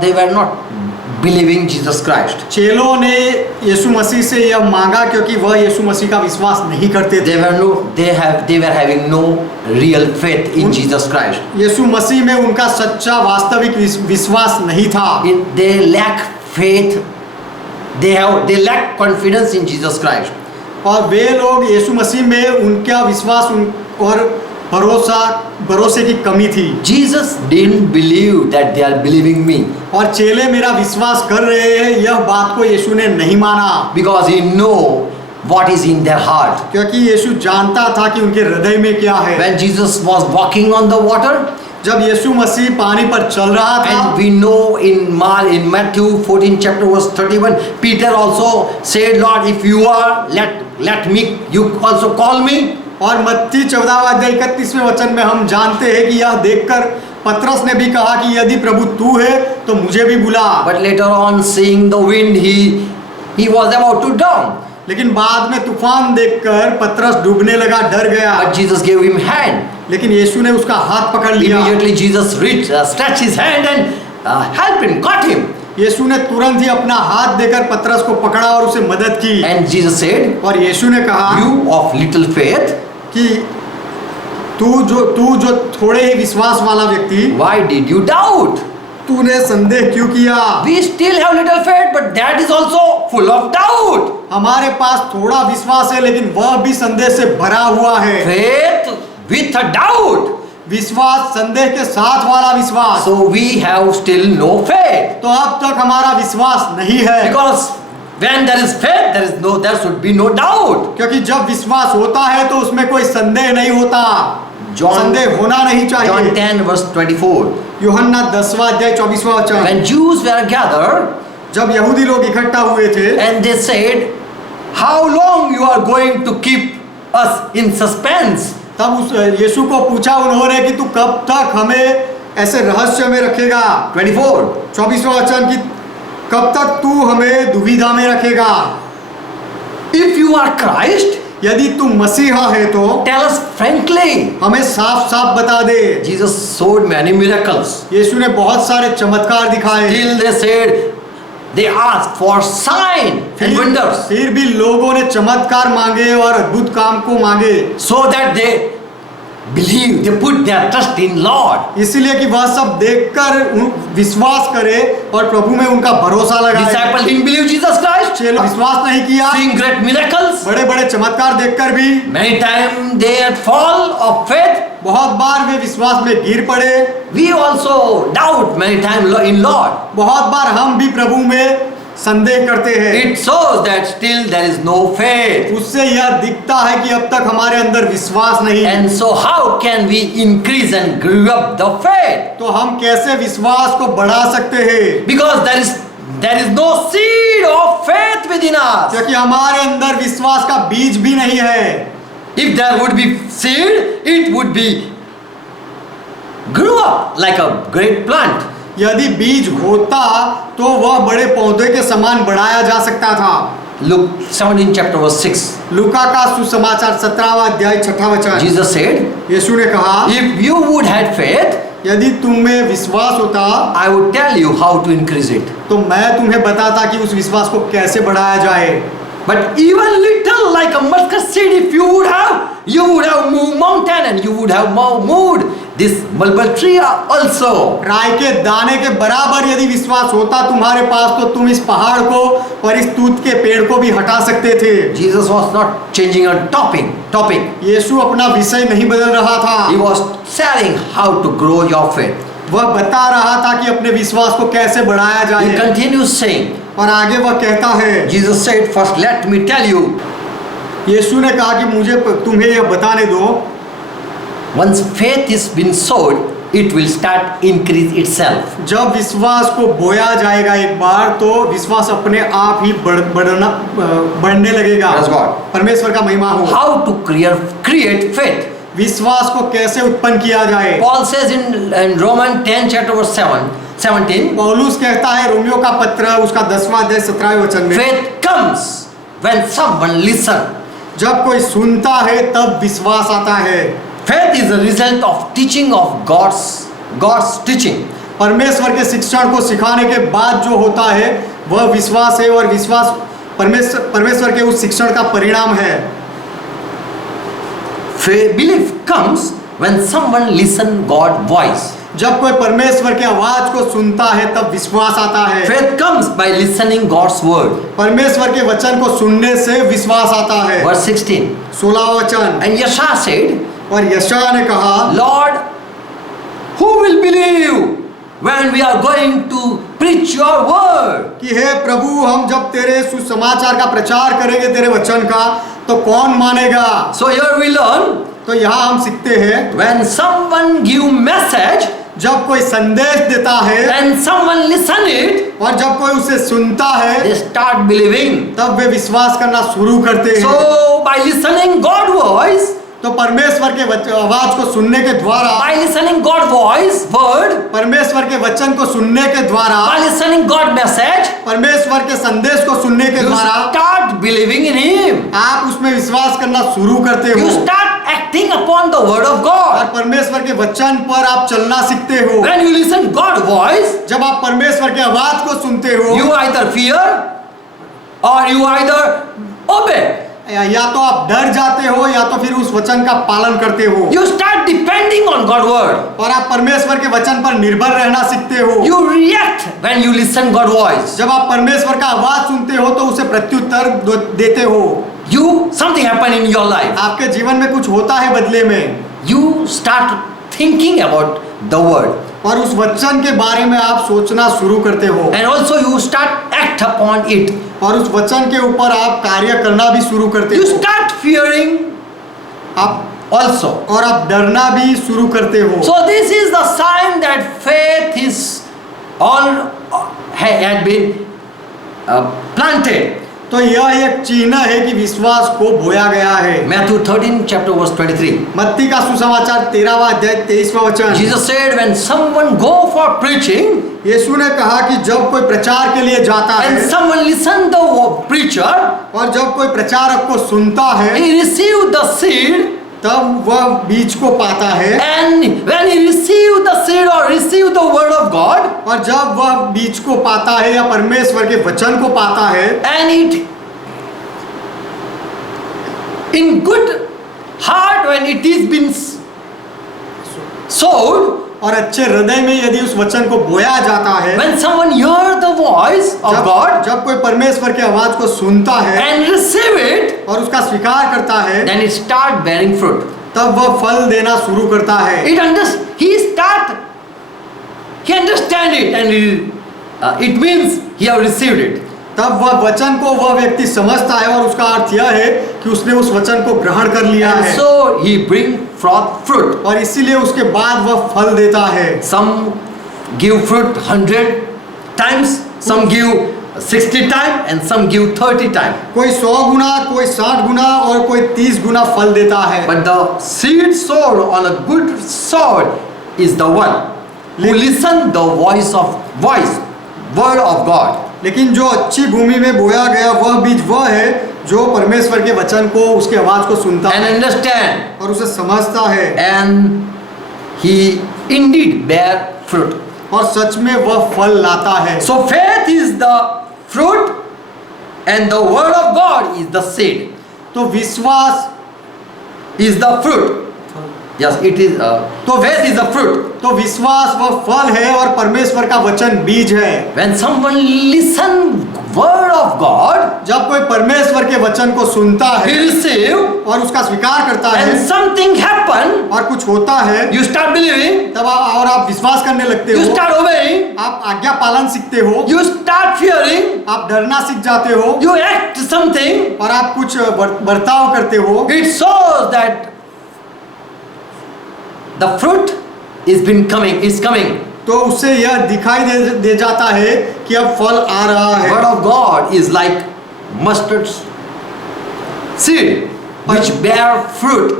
they were not believing Jesus Christ. चेलों ने यीशु मसीह से यह मांगा क्योंकि वह यीशु मसीह का विश्वास नहीं करते थे। They were having no real faith in Jesus Christ. यीशु मसीह में उनका सच्चा वास्तविक विश्वास नहीं था। They lack faith. They lack confidence in Jesus Christ. और वे लोग यीशु मसीह में उनका विश्वास और भरोसे की कमी थी। Jesus didn't believe that they are believing me. और चेले मेरा विश्वास कर रहे हैं, यह बात को यीशु ने नहीं माना। Because he know what is in their heart. क्योंकि यीशु जानता था कि उनके हृदय में क्या है। When Jesus was walking on the water, जब यीशु मसीह पानी पर चल रहा था, and we know in Matthew 14 chapter verse 31, Peter also said, Lord, if you are, let me, you also call me. और मत्ती 14वां अध्याय 31वें वचन में हम जानते हैं कि यह देखकर पतरस ने भी कहा कि यदि प्रभु तू है तो मुझे भी बुला। But later on, seeing the wind, he was about to drown. लेकिन बाद में तूफान देखकर पतरस डूबने लगा, डर गया। But Jesus gave him hand. लेकिन यीशु ने उसका हाथ पकड़ लिया। Immediately Jesus stretched his hand and helped him, caught him. यीशु ने तुरंत ही अपना हाथ देकर पतरस को पकड़ा और उसे मदद की। And Jesus said, और यीशु ने कहा, you of little faith, कि तू जो थोड़े ही विश्वास वाला व्यक्ति, why did you doubt? तूने संदेह क्यों किया? We still have little faith, but that is also full of doubt. हमारे पास थोड़ा विश्वास है लेकिन वह भी संदेह से भरा हुआ है। Faith with a doubt. विश्वास संदेह के साथ वाला विश्वास। So we have still no faith. तो अब तक हमारा विश्वास नहीं है। Because when there is faith, there should be no doubt. क्योंकि जब विश्वास होता है तो उसमें कोई संदेह नहीं होता, संदेह होना नहीं चाहिए। John 10 verse 24. यूहन्ना 10वां अध्याय 24वां वचन। When Jews were gathered, जब यहूदी लोग इकट्ठा हुए थे, and they said, how long you are going to keep us in suspense? तब उस यीशु को पूछा उन्होंने कि तू कब तक हमें ऐसे रहस्य में रखेगा। 24वां वचन, कि कब तक तू हमें दुविधा में रखेगा। If you are Christ, यदि तू मसीहा है तो tell us frankly. हमें साफ साफ बता दे। Jesus showed many miracles. यीशु ने बहुत सारे चमत्कार दिखाए। Still they said, they asked for sign and wonders. फिर भी लोगों ने चमत्कार मांगे और अद्भुत काम को मांगे। So that they believe, they put their trust in Lord. इसलिए कि वह सब देखकर विश्वास करे और प्रभु में उनका भरोसा लगाए। Disciples didn't believe Jesus Christ. चेलों विश्वास नहीं किया। Seeing great miracles. बड़े बड़े चमत्कार देखकर भी Many times they had fall of faith. बहुत बार वे विश्वास में गिर पड़े। We also doubt many times in Lord. बहुत बार हम भी प्रभु में संदेह करते हैं। It shows that still there is no faith. उससे यह दिखता है कि अब तक हमारे अंदर विश्वास नहीं है। And so how can we increase and grow up the faith? तो हम कैसे विश्वास को बढ़ा सकते हैं? Because there is no seed of faith within us. क्योंकि हमारे अंदर विश्वास का बीज भी नहीं है। If there would be seed, it would be grew up like a great plant. यदि बीज होता तो वह बड़े पौधे के समान बढ़ाया जा सकता था। Luke 17 chapter verse 6. लूका का सुसमाचार 17वां अध्याय 6वां वचन। Jesus said, यीशु ने कहा, if you would have faith, यदि तुम में विश्वास होता I would tell you how to increase it. तो मैं तुम्हें बताता कि उस विश्वास को कैसे बढ़ाया जाए। But even little like a mustard seed, if you would have moved mountain and you would have moved this mulberry tree also. राई के दाने के बराबर यदि विश्वास होता तुम्हारे पास तो तुम इस पहाड़ को और इस तूत के पेड़ को भी हटा सकते थे। Jesus was not changing a topic. यीशु अपना विषय नहीं बदल रहा था। He was telling how to grow your faith. वह बता रहा था कि अपने विश्वास को कैसे बढ़ाया He जाए। continues saying, और आगे वह कहता है, Jesus said, first let me tell you, यीशु ने कहा कि मुझे तुम्हें यह बताने दो, once faith is been sowed, it will start increase itself. जब विश्वास को बोया जाएगा एक बार तो विश्वास अपने आप ही बढ़ने लगेगा। Praise God. परमेश्वर का महिमा हो। How to create faith? विश्वास को कैसे उत्पन्न किया जाए? Paul says in Romans 10 chapter verse 17, पौलुस कहता है रोमियो का पत्र उसका 10वां अध्याय 17वें वचन में, faith comes when someone listen. जब कोई सुनता है तब विश्वास आता है। Faith is a result of teaching of God's teaching. परमेश्वर के शिक्षण को सिखाने के बाद जो होता है वह विश्वास है और विश्वास परमेश्वर के उस शिक्षण का परिणाम है। Belief comes when someone listen God voice. जब कोई परमेश्वर की आवाज को सुनता है तब विश्वास आता है। Faith comes by listening God's word. परमेश्वर के वचन को सुनने से विश्वास आता है। Verse 16. 16वां वचन, And Yeshua said, और यशायाह ने कहा, Lord, who will believe when we are going to preach your word? कि हे प्रभु हम जब तेरे सुसमाचार का प्रचार करेंगे तेरे वचन का तो कौन मानेगा? So here we learn, तो यहाँ हम सीखते हैं when someone give message जब कोई संदेश देता है and someone listen it, और जब कोई उसे सुनता है they start believing. तब वे विश्वास करना शुरू करते हैं। So by listening God voice, तो परमेश्वर के आवाज को सुनने के द्वारा, by listening God voice word, परमेश्वर के वचन को सुनने के द्वारा, by listening God message, परमेश्वर के संदेश को सुनने के you द्वारा start believing in Him. आप उसमें विश्वास करना शुरू करते You हो start acting upon the word of और God. परमेश्वर के वचन पर आप चलना सीखते हो। When you listen God voice, जब आप परमेश्वर की आवाज को सुनते हो you either fear or you either obey. या तो आप डर जाते हो या तो फिर उस वचन का पालन करते हो You start depending on God's word. और आप परमेश्वर के वचन पर निर्भर रहना सीखते हो। You react when you listen God's voice. जब आप परमेश्वर का आवाज सुनते हो तो उसे प्रत्युत्तर देते हो। Something happen in your life. आपके जीवन में कुछ होता है बदले में। You start thinking about the word. और उस वचन के बारे में आप सोचना शुरू करते हो And also you start act upon it. और उस वचन के ऊपर आप कार्य करना भी शुरू करते You हो। start fearing आप also. और आप डरना भी शुरू करते हो। So this is the sign that faith is had been planted. तो यह एक चिन्ह है कि विश्वास को बोया गया है। Matthew 13 chapter verse 23. मत्ती का सुसमाचार 13वां अध्याय 23वां वचन। Jesus said when someone go for preaching यीशु ने कहा कि जब कोई प्रचार के लिए जाता and है someone listen the preacher, और जब कोई प्रचारक को सुनता है he receive the seed, तब वह बीज को पाता है and when he receive the seed or receive the word of God, और जब वह बीज को पाता है या परमेश्वर के वचन को पाता है and it in good heart when it is been sowed, और अच्छे हृदय में यदि उस वचन को बोया जाता है when someone hear the voice of God जब कोई परमेश्वर की आवाज को सुनता है and receive it, और उसका स्वीकार करता है then it start bearing fruit. तब वह फल देना शुरू करता है। He understand it and it means he have received it. तब वह वचन को वह व्यक्ति समझता है और उसका अर्थ यह है कि उसने उस वचन को ग्रहण कर लिया And है so he bring forth fruit. और इसीलिए उसके बाद वह फल देता है। Some give fruit 100 times, some give 60 times, and some give 30 times. कोई 100 गुना, कोई 60 गुना और कोई 30 गुना फल देता है। But the seed sown on a good soil is the one who listen the word of God. लेकिन जो अच्छी भूमि में बोया गया वह बीज वह है जो परमेश्वर के वचन को, उसके आवाज को सुनता And है understand, और उसे समझता है and he indeed bear fruit. और सच में वह फल लाता है। So faith is the fruit and the word of God is the seed. तो विश्वास Is the fruit. Yes, it is. So faith is the fruit. तो विश्वास वह फल है और परमेश्वर का वचन बीज है। When someone listen word of God, जब कोई परमेश्वर के वचन को सुनता he है receive, और उसका स्वीकार करता and है something happen, और कुछ होता है, you start believing, तब और आप विश्वास करने लगते you हो, start obeying, आप आज्ञा पालन सीखते हो, you start fearing, आप डरना सीख जाते हो you act something. और आप कुछ बर्ताव करते हो। It shows that the fruit is coming. तो उससे यह दिखाई दे जाता है कि अब फल आ रहा है। Word of God is like mustard seed which bear fruit.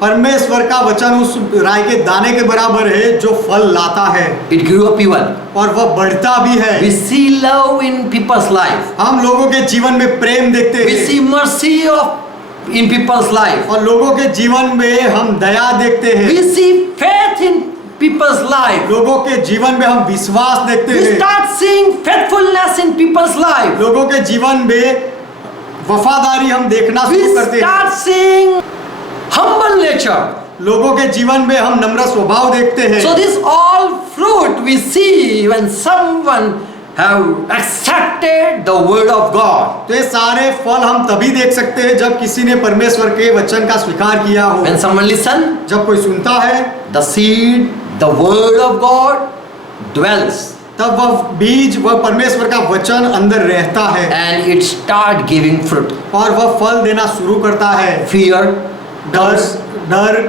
परमेश्वर का वचन उस राई के दाने के बराबर है जो फल लाता है It grew up even. और वह बढ़ता भी है। We see love in people's life. हम लोगों के जीवन में प्रेम देखते We हैं see mercy in people's life. और लोगों के जीवन में हम दया देखते हैं। We see faith in people's life. लोगों के जीवन में हम विश्वास देखते We हैं। start seeing faithfulness in people's life. लोगों के जीवन में वफादारी हम देखना We शुरू करते हैं। start seeing humble nature. लोगों के जीवन में हम नम्र स्वभाव देखते हैं। So this all fruit we see when someone have accepted the word of God. तो ये सारे फल हम तभी देख सकते हैं जब किसी ने परमेश्वर के वचन का स्वीकार किया हो। When someone listen, जब कोई सुनता है the seed, the word of God dwells तब वह बीज, वह परमेश्वर का वचन अंदर रहता है and it start giving fruit. और वह फल देना शुरू करता है। Fear डर comes,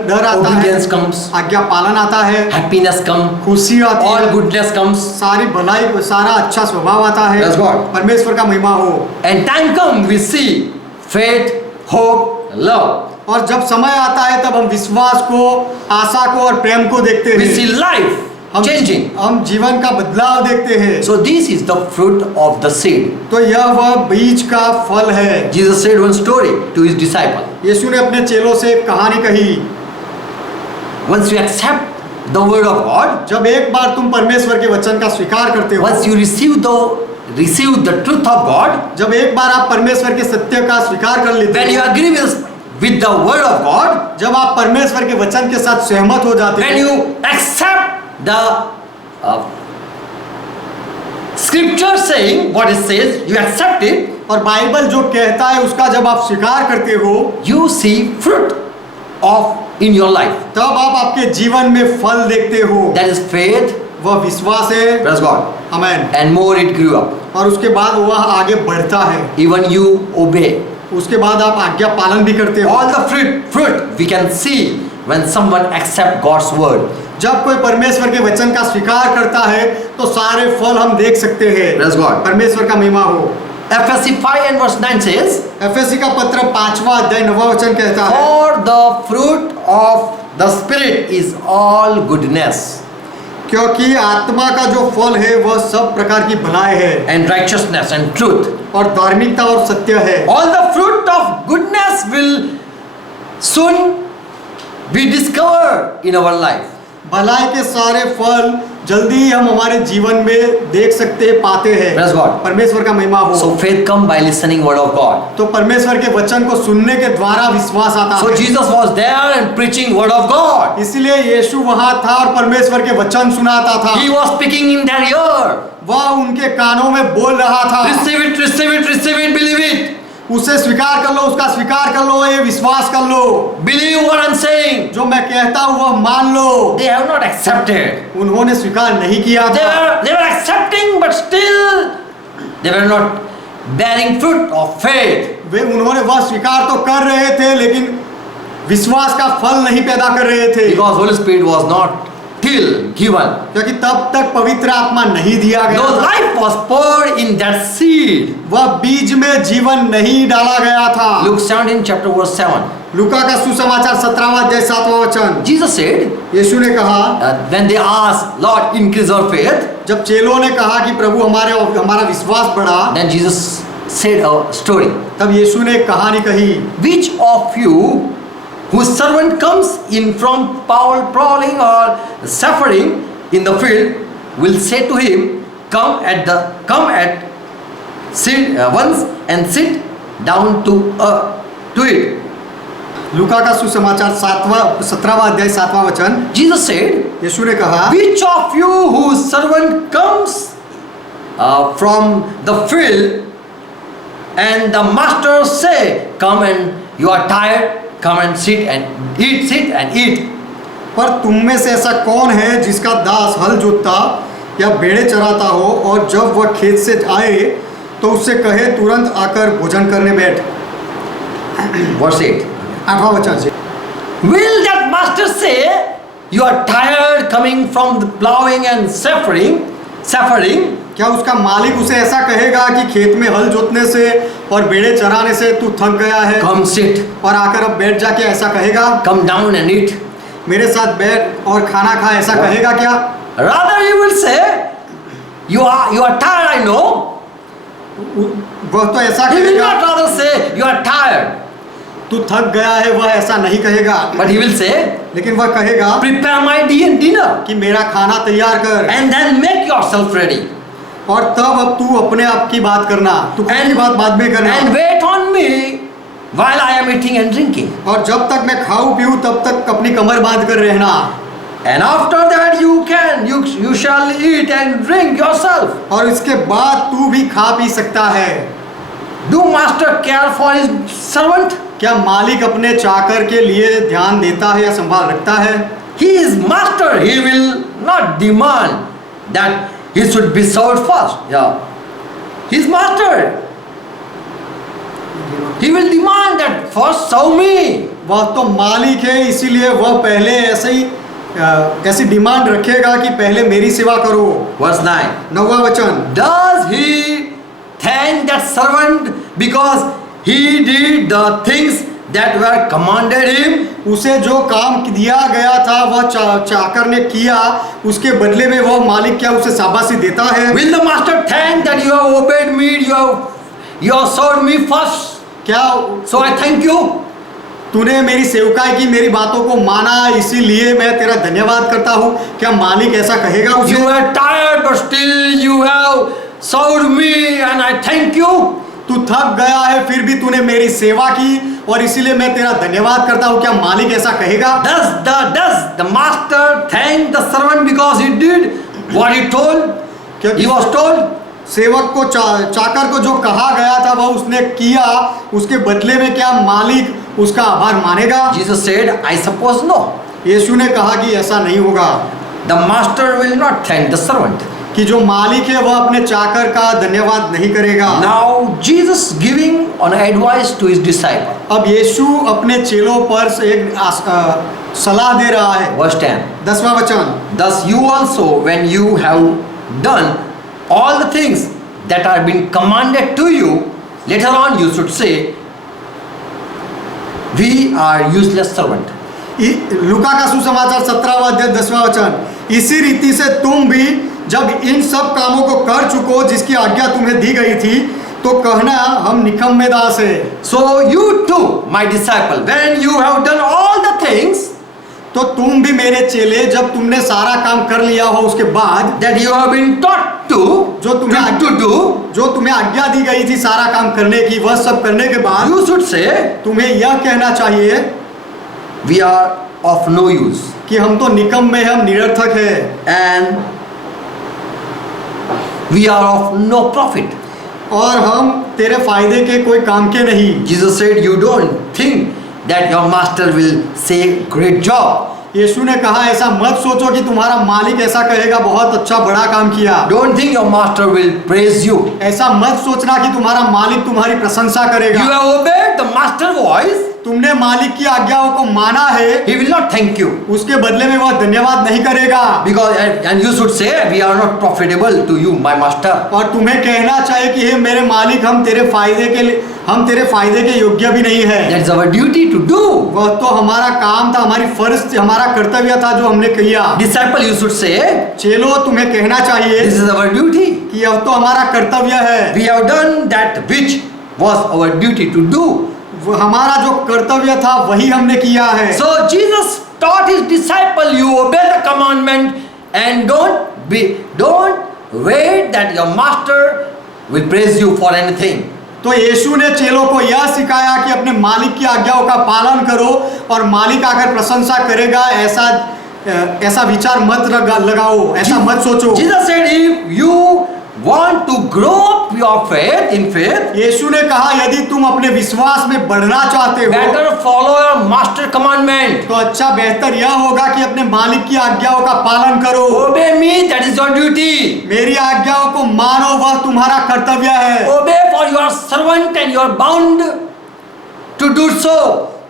डर आता है, obedience comes, आज्ञा पालन आता है, happiness comes, खुशी आती all है, goodness comes, सारी भलाई, सारा अच्छा स्वभाव आता है। Praise God. परमेश्वर का महिमा हो। and time come we see faith, hope, love. और जब समय आता है तब हम विश्वास को, आशा को और प्रेम को देखते We हैं। see life changing. हम जीवन का बदलाव देखते हैं। So this is the fruit of the seed. तो यह वह बीज का फल है। Jesus said one story to his disciple. यीशु ने अपने चेलों से एक कहानी कही। Once you accept the word of God, जब एक बार तुम परमेश्वर के वचन का स्वीकार करते हो, once you receive the truth of God, जब एक बार आप परमेश्वर के सत्य का स्वीकार कर लेते when you हो, agree with the word of God, जब आप परमेश्वर के वचन के साथ सहमत हो जाते when हो, you accept the scripture saying what it says, you accept it, और बाइबल जो कहता है उसका जब आप स्वीकार करते हो, you see fruit of in your life. तब आप आपके जीवन में फल देखते हो। That is faith. वह विश्वास है। Praise God. Amen. And more it grew up. और उसके बाद वह आगे बढ़ता है। Even you obey. उसके बाद आप आज्ञा पालन भी करते हो। All the fruit we can see when someone accept God's word. जब कोई परमेश्वर के वचन का स्वीकार करता है तो सारे फल हम देख सकते हैं। Praise God. परमेश्वर का महिमा हो। Ephesians 5 and verse 9 says, FAC का पत्र 5वां अध्याय 9वां वचन कहता है, for the fruit of the spirit is all goodness क्योंकि आत्मा का जो फल है वह सब प्रकार की भलाई है and righteousness and truth. और धार्मिकता और सत्य है। All the fruit of goodness will soon be discovered in our life. भलाई के सारे फल जल्दी ही हम हमारे जीवन में देख सकते पाते हैं। Praise God. परमेश्वर का महिमा हो। So faith come by listening word of God. तो परमेश्वर के वचन को सुनने के द्वारा विश्वास आता So है। Jesus was there and preaching word of God. इसलिए यीशु वहां था और परमेश्वर के वचन सुनाता था। He was speaking in their ear. वह उनके कानों में बोल रहा था। Receive it, receive it, receive it, believe it. उसे स्वीकार कर लो, उसका स्वीकार कर लो, ये विश्वास कर लो। Believe what I'm saying. जो मैं कहता हूँ वह मान लो। They have not accepted. उन्होंने स्वीकार नहीं किया They था। were accepting, but still they were not bearing fruit of faith. वे उन्होंने वह स्वीकार तो कर रहे थे लेकिन विश्वास का फल नहीं पैदा कर रहे थे, Because Holy Spirit was not till given. क्योंकि तब तक पवित्र आत्मा नहीं दिया No गया, life was poured in that seed. वह बीज में जीवन नहीं डाला गया था। Luke 17 chapter verse 7. लूका का सुसमाचार 17वां अध्याय 7वां वचन, Jesus said, यीशु ने कहा, when they asked, Lord, increase our faith, जब चेलों ने कहा कि प्रभु हमारा विश्वास बढ़ा, then Jesus said a story. तब यीशु ने एक कहानी कही, Which of you whose servant comes in from prowling or suffering in the field will say to him, sit once and sit down to it. लूका का सुसमाचार 17वां अध्याय 7वां वचन, Jesus said, यीशु ने कहा, which of you whose servant comes from the field and the master say, come and you are tired, come and sit and eat. पर तुम में से ऐसा कौन है जिसका दास हल जोतता या भेड़ें चराता हो और जब वह खेत से आए तो उससे कहे तुरंत आकर भोजन करने बैठ। Verse 8. 8वां वचन, Will that master say, you are tired coming from the plowing and suffering? क्या उसका मालिक उसे ऐसा कहेगा कि खेत में हल जोतने से और भेड़ें चराने से तू थक गया है Come sit, और आकर अब बैठ जा, क्या ऐसा कहेगा? come down and eat. मेरे साथ बैठ और खाना खा, ऐसा कहेगा क्या? Rather he will say, you are tired, I know. वह तो ऐसा He will कहेगा, not rather say, you are tired. तू थक गया है, वह ऐसा नहीं कहेगा, But he will say, लेकिन वह कहेगा prepare my dinner कि मेरा खाना तैयार कर and then make yourself ready. और तब अब तू अपने आप की बात करना, तू खुद की बात बाद में करना, And wait on me while I am eating and drinking. और जब तक मैं खाऊं पीऊं तब तक अपनी कमर बांध कर रहना, And after that you shall eat and drink yourself. और इसके बाद तू भी खा पी सकता है। Do master care for his servant? क्या मालिक अपने चाकर के लिए ध्यान देता है या संभाल रखता है? He is master. He will not demand that he should be served first. Yeah. He is master. He will demand that first serve me. वह तो मालिक है, इसीलिए वह पहले ऐसी डिमांड रखेगा कि पहले मेरी सेवा करो। Verse 9. 9वां वचन, Does he thank that servant because he did the things that were commanded him? उसे जो काम दिया गया था वह चाकर ने किया, उसके बदले में वह मालिक क्या उसे शाबाशी देता है? Will the master thank that you have obeyed me, you have served me first, क्या so I thank you? तूने मेरी सेवकाई की, मेरी बातों को माना, इसीलिए मैं तेरा धन्यवाद करता हूँ? क्या मालिक ऐसा कहेगा उसे? You were tired but still you have served me and I thank you. तू थक गया है फिर भी तूने मेरी सेवा की और इसीलिए मैं तेरा धन्यवाद करता हूँ, क्या मालिक ऐसा कहेगा? Does the master thank the servant because he did what he told? He was told. सेवक को चाकर को जो कहा गया था वह उसने किया, उसके बदले में क्या मालिक उसका आभार मानेगा? Jesus said, I suppose no. यीशु ने कहा कि ऐसा नहीं होगा, The master will not thank the servant. कि जो मालिक है वह अपने चाकर का धन्यवाद नहीं करेगा। Now Jesus giving an advice to his disciple. अब यीशु अपने चेलों पर एक सलाह दे रहा है। Verse 10. 10वां वचन, Thus you also, when you have done all the things that are been commanded to you, later on you should say, we are useless servant. लूका का सुसमाचार 17वां अध्याय 10वां वचन, इसी रीति से तुम भी जब इन सब कामों को कर चुको जिसकी आज्ञा तुम्हें दी गई थी तो कहना हम निकम्मे दास है। So you too, my disciple, when you have done all the things तो तुम भी मेरे चेले जब तुमने सारा काम कर लिया हो उसके बाद that you have been taught to जो तुम्हें आज्ञा दी गई थी सारा काम करने की, वह सब करने के बाद you should say, तुम्हें यह कहना चाहिए we are of no use कि हम तो निकम्मे हैं, हम निरर्थक है and we are of no profit. और हम तेरे फायदे के कोई काम के नहीं। Jesus said, you don't think that your master will say great job. यीशु ने कहा ऐसा मत सोचो कि तुम्हारा मालिक ऐसा कहेगा बहुत अच्छा बड़ा काम किया। Don't think your master will praise you. ऐसा मत सोचना कि तुम्हारा मालिक तुम्हारी प्रशंसा You करेगा। have obeyed the master voice. तुमने मालिक की आज्ञाओं को माना है, He will not thank you. उसके बदले में वह धन्यवाद नहीं करेगा। Because and you should say, we are not profitable to you, my master. और तुम्हें कहना चाहिए कि हे मेरे मालिक, हम तेरे फायदे के योग्य भी नहीं है। That's our duty to do. वह तो हमारा काम था, हमारी फर्ज, हमारा कर्तव्य था जो हमने किया। Disciple, you should say, चेलो तुम्हें कहना चाहिए this is our duty. कि यह तो हमारा कर्तव्य है। We have done that which was our duty to do. हमारा जो कर्तव्य था वही हमने किया है। So Jesus taught his disciple, you obey the commandment and don't wait that your master will praise you for anything. तो यीशु ने चेलों को यह सिखाया कि अपने मालिक की आज्ञाओं का पालन करो और मालिक आकर प्रशंसा करेगा ऐसा विचार मत लगाओ, ऐसा मत सोचो। Jesus said, if you want to grow up your faith in faith, यीशु ने कहा यदि तुम अपने विश्वास में बढ़ना चाहते हो better follow your master commandment. तो अच्छा बेहतर यह होगा कि अपने मालिक की आज्ञाओं का पालन करो। Obey me, that is your duty. मेरी आज्ञाओं को मानो, वह तुम्हारा कर्तव्य है। Obey for your servant and you are bound to do so.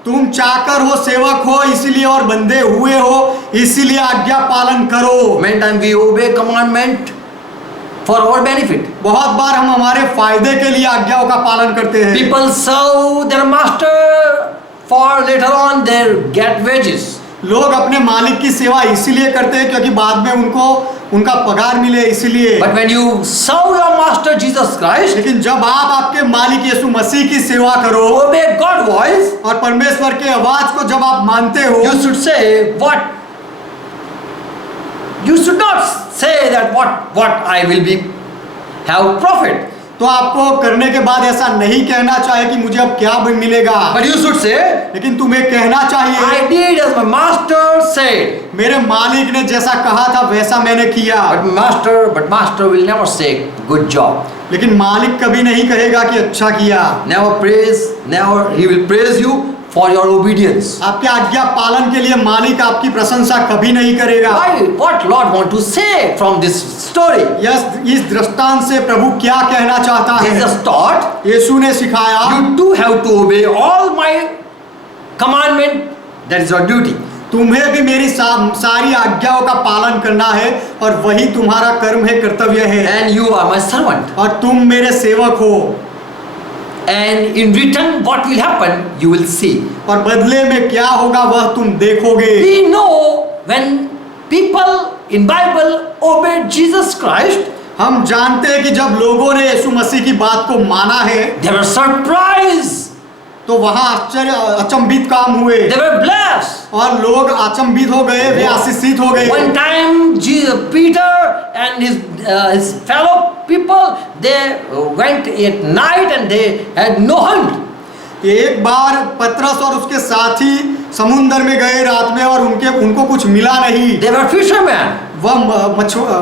तुम चाकर हो, सेवक हो, इसलिए और बंधे हुए हो, इसीलिए आज्ञा पालन करो। Many times we obey commandment for our benefit. बहुत बार हम हमारे फायदे के लिए आज्ञाओं का पालन करते हैं। People serve their master for later on they get wages. लोग अपने मालिक की सेवा इसीलिए करते हैं क्योंकि बाद में उनको उनका पगार मिले, इसीलिए। But when you serve your master Jesus Christ, लेकिन जब आप आपके मालिक यीशु मसीह की सेवा करो obey God's voice, और परमेश्वर के आवाज को जब आप मानते हो, you should say what. You should not say that what I will be have profit. तो आपको करने के बाद ऐसा नहीं कहना चाहिए कि मुझे अब क्या मिलेगा, But you should say, लेकिन तुम्हें कहना चाहिए I did as my master said. मेरे मालिक ने जैसा कहा था वैसा मैंने किया। But master will never say good job. लेकिन मालिक कभी नहीं कहेगा कि अच्छा किया। Never he will praise you for your obedience. आपके आज्ञा पालन के लिए मालिक आपकी प्रशंसा कभी नहीं करेगा। Why? What Lord want to say from this story? इस दृष्टांत से प्रभु क्या कहना चाहता है? Jesus taught, यीशु ने सिखाया you too have to obey all my commandment. That is your duty. तुम्हें भी मेरी सारी आज्ञाओं का पालन करना है और वही तुम्हारा कर्म है, कर्तव्य है। And you are my servant. और तुम मेरे सेवक हो। And in return, what will happen? You will see. और बदले में क्या होगा वह तुम देखोगे। We know when people in Bible obeyed Jesus Christ, हम जानते हैं कि जब लोगों ने यीशु मसीह की बात को माना है they were surprised. तो वहाँ अचंभित काम हुए They were blessed. और लोग अचंभित हो गए, वे आशीषित हो गए। One time, Peter and his fellow people, they went at night and they had no hunt. एक बार पतरस और उसके साथी समुद्र में गए रात में और उनको कुछ मिला नहीं। They were fishermen. वह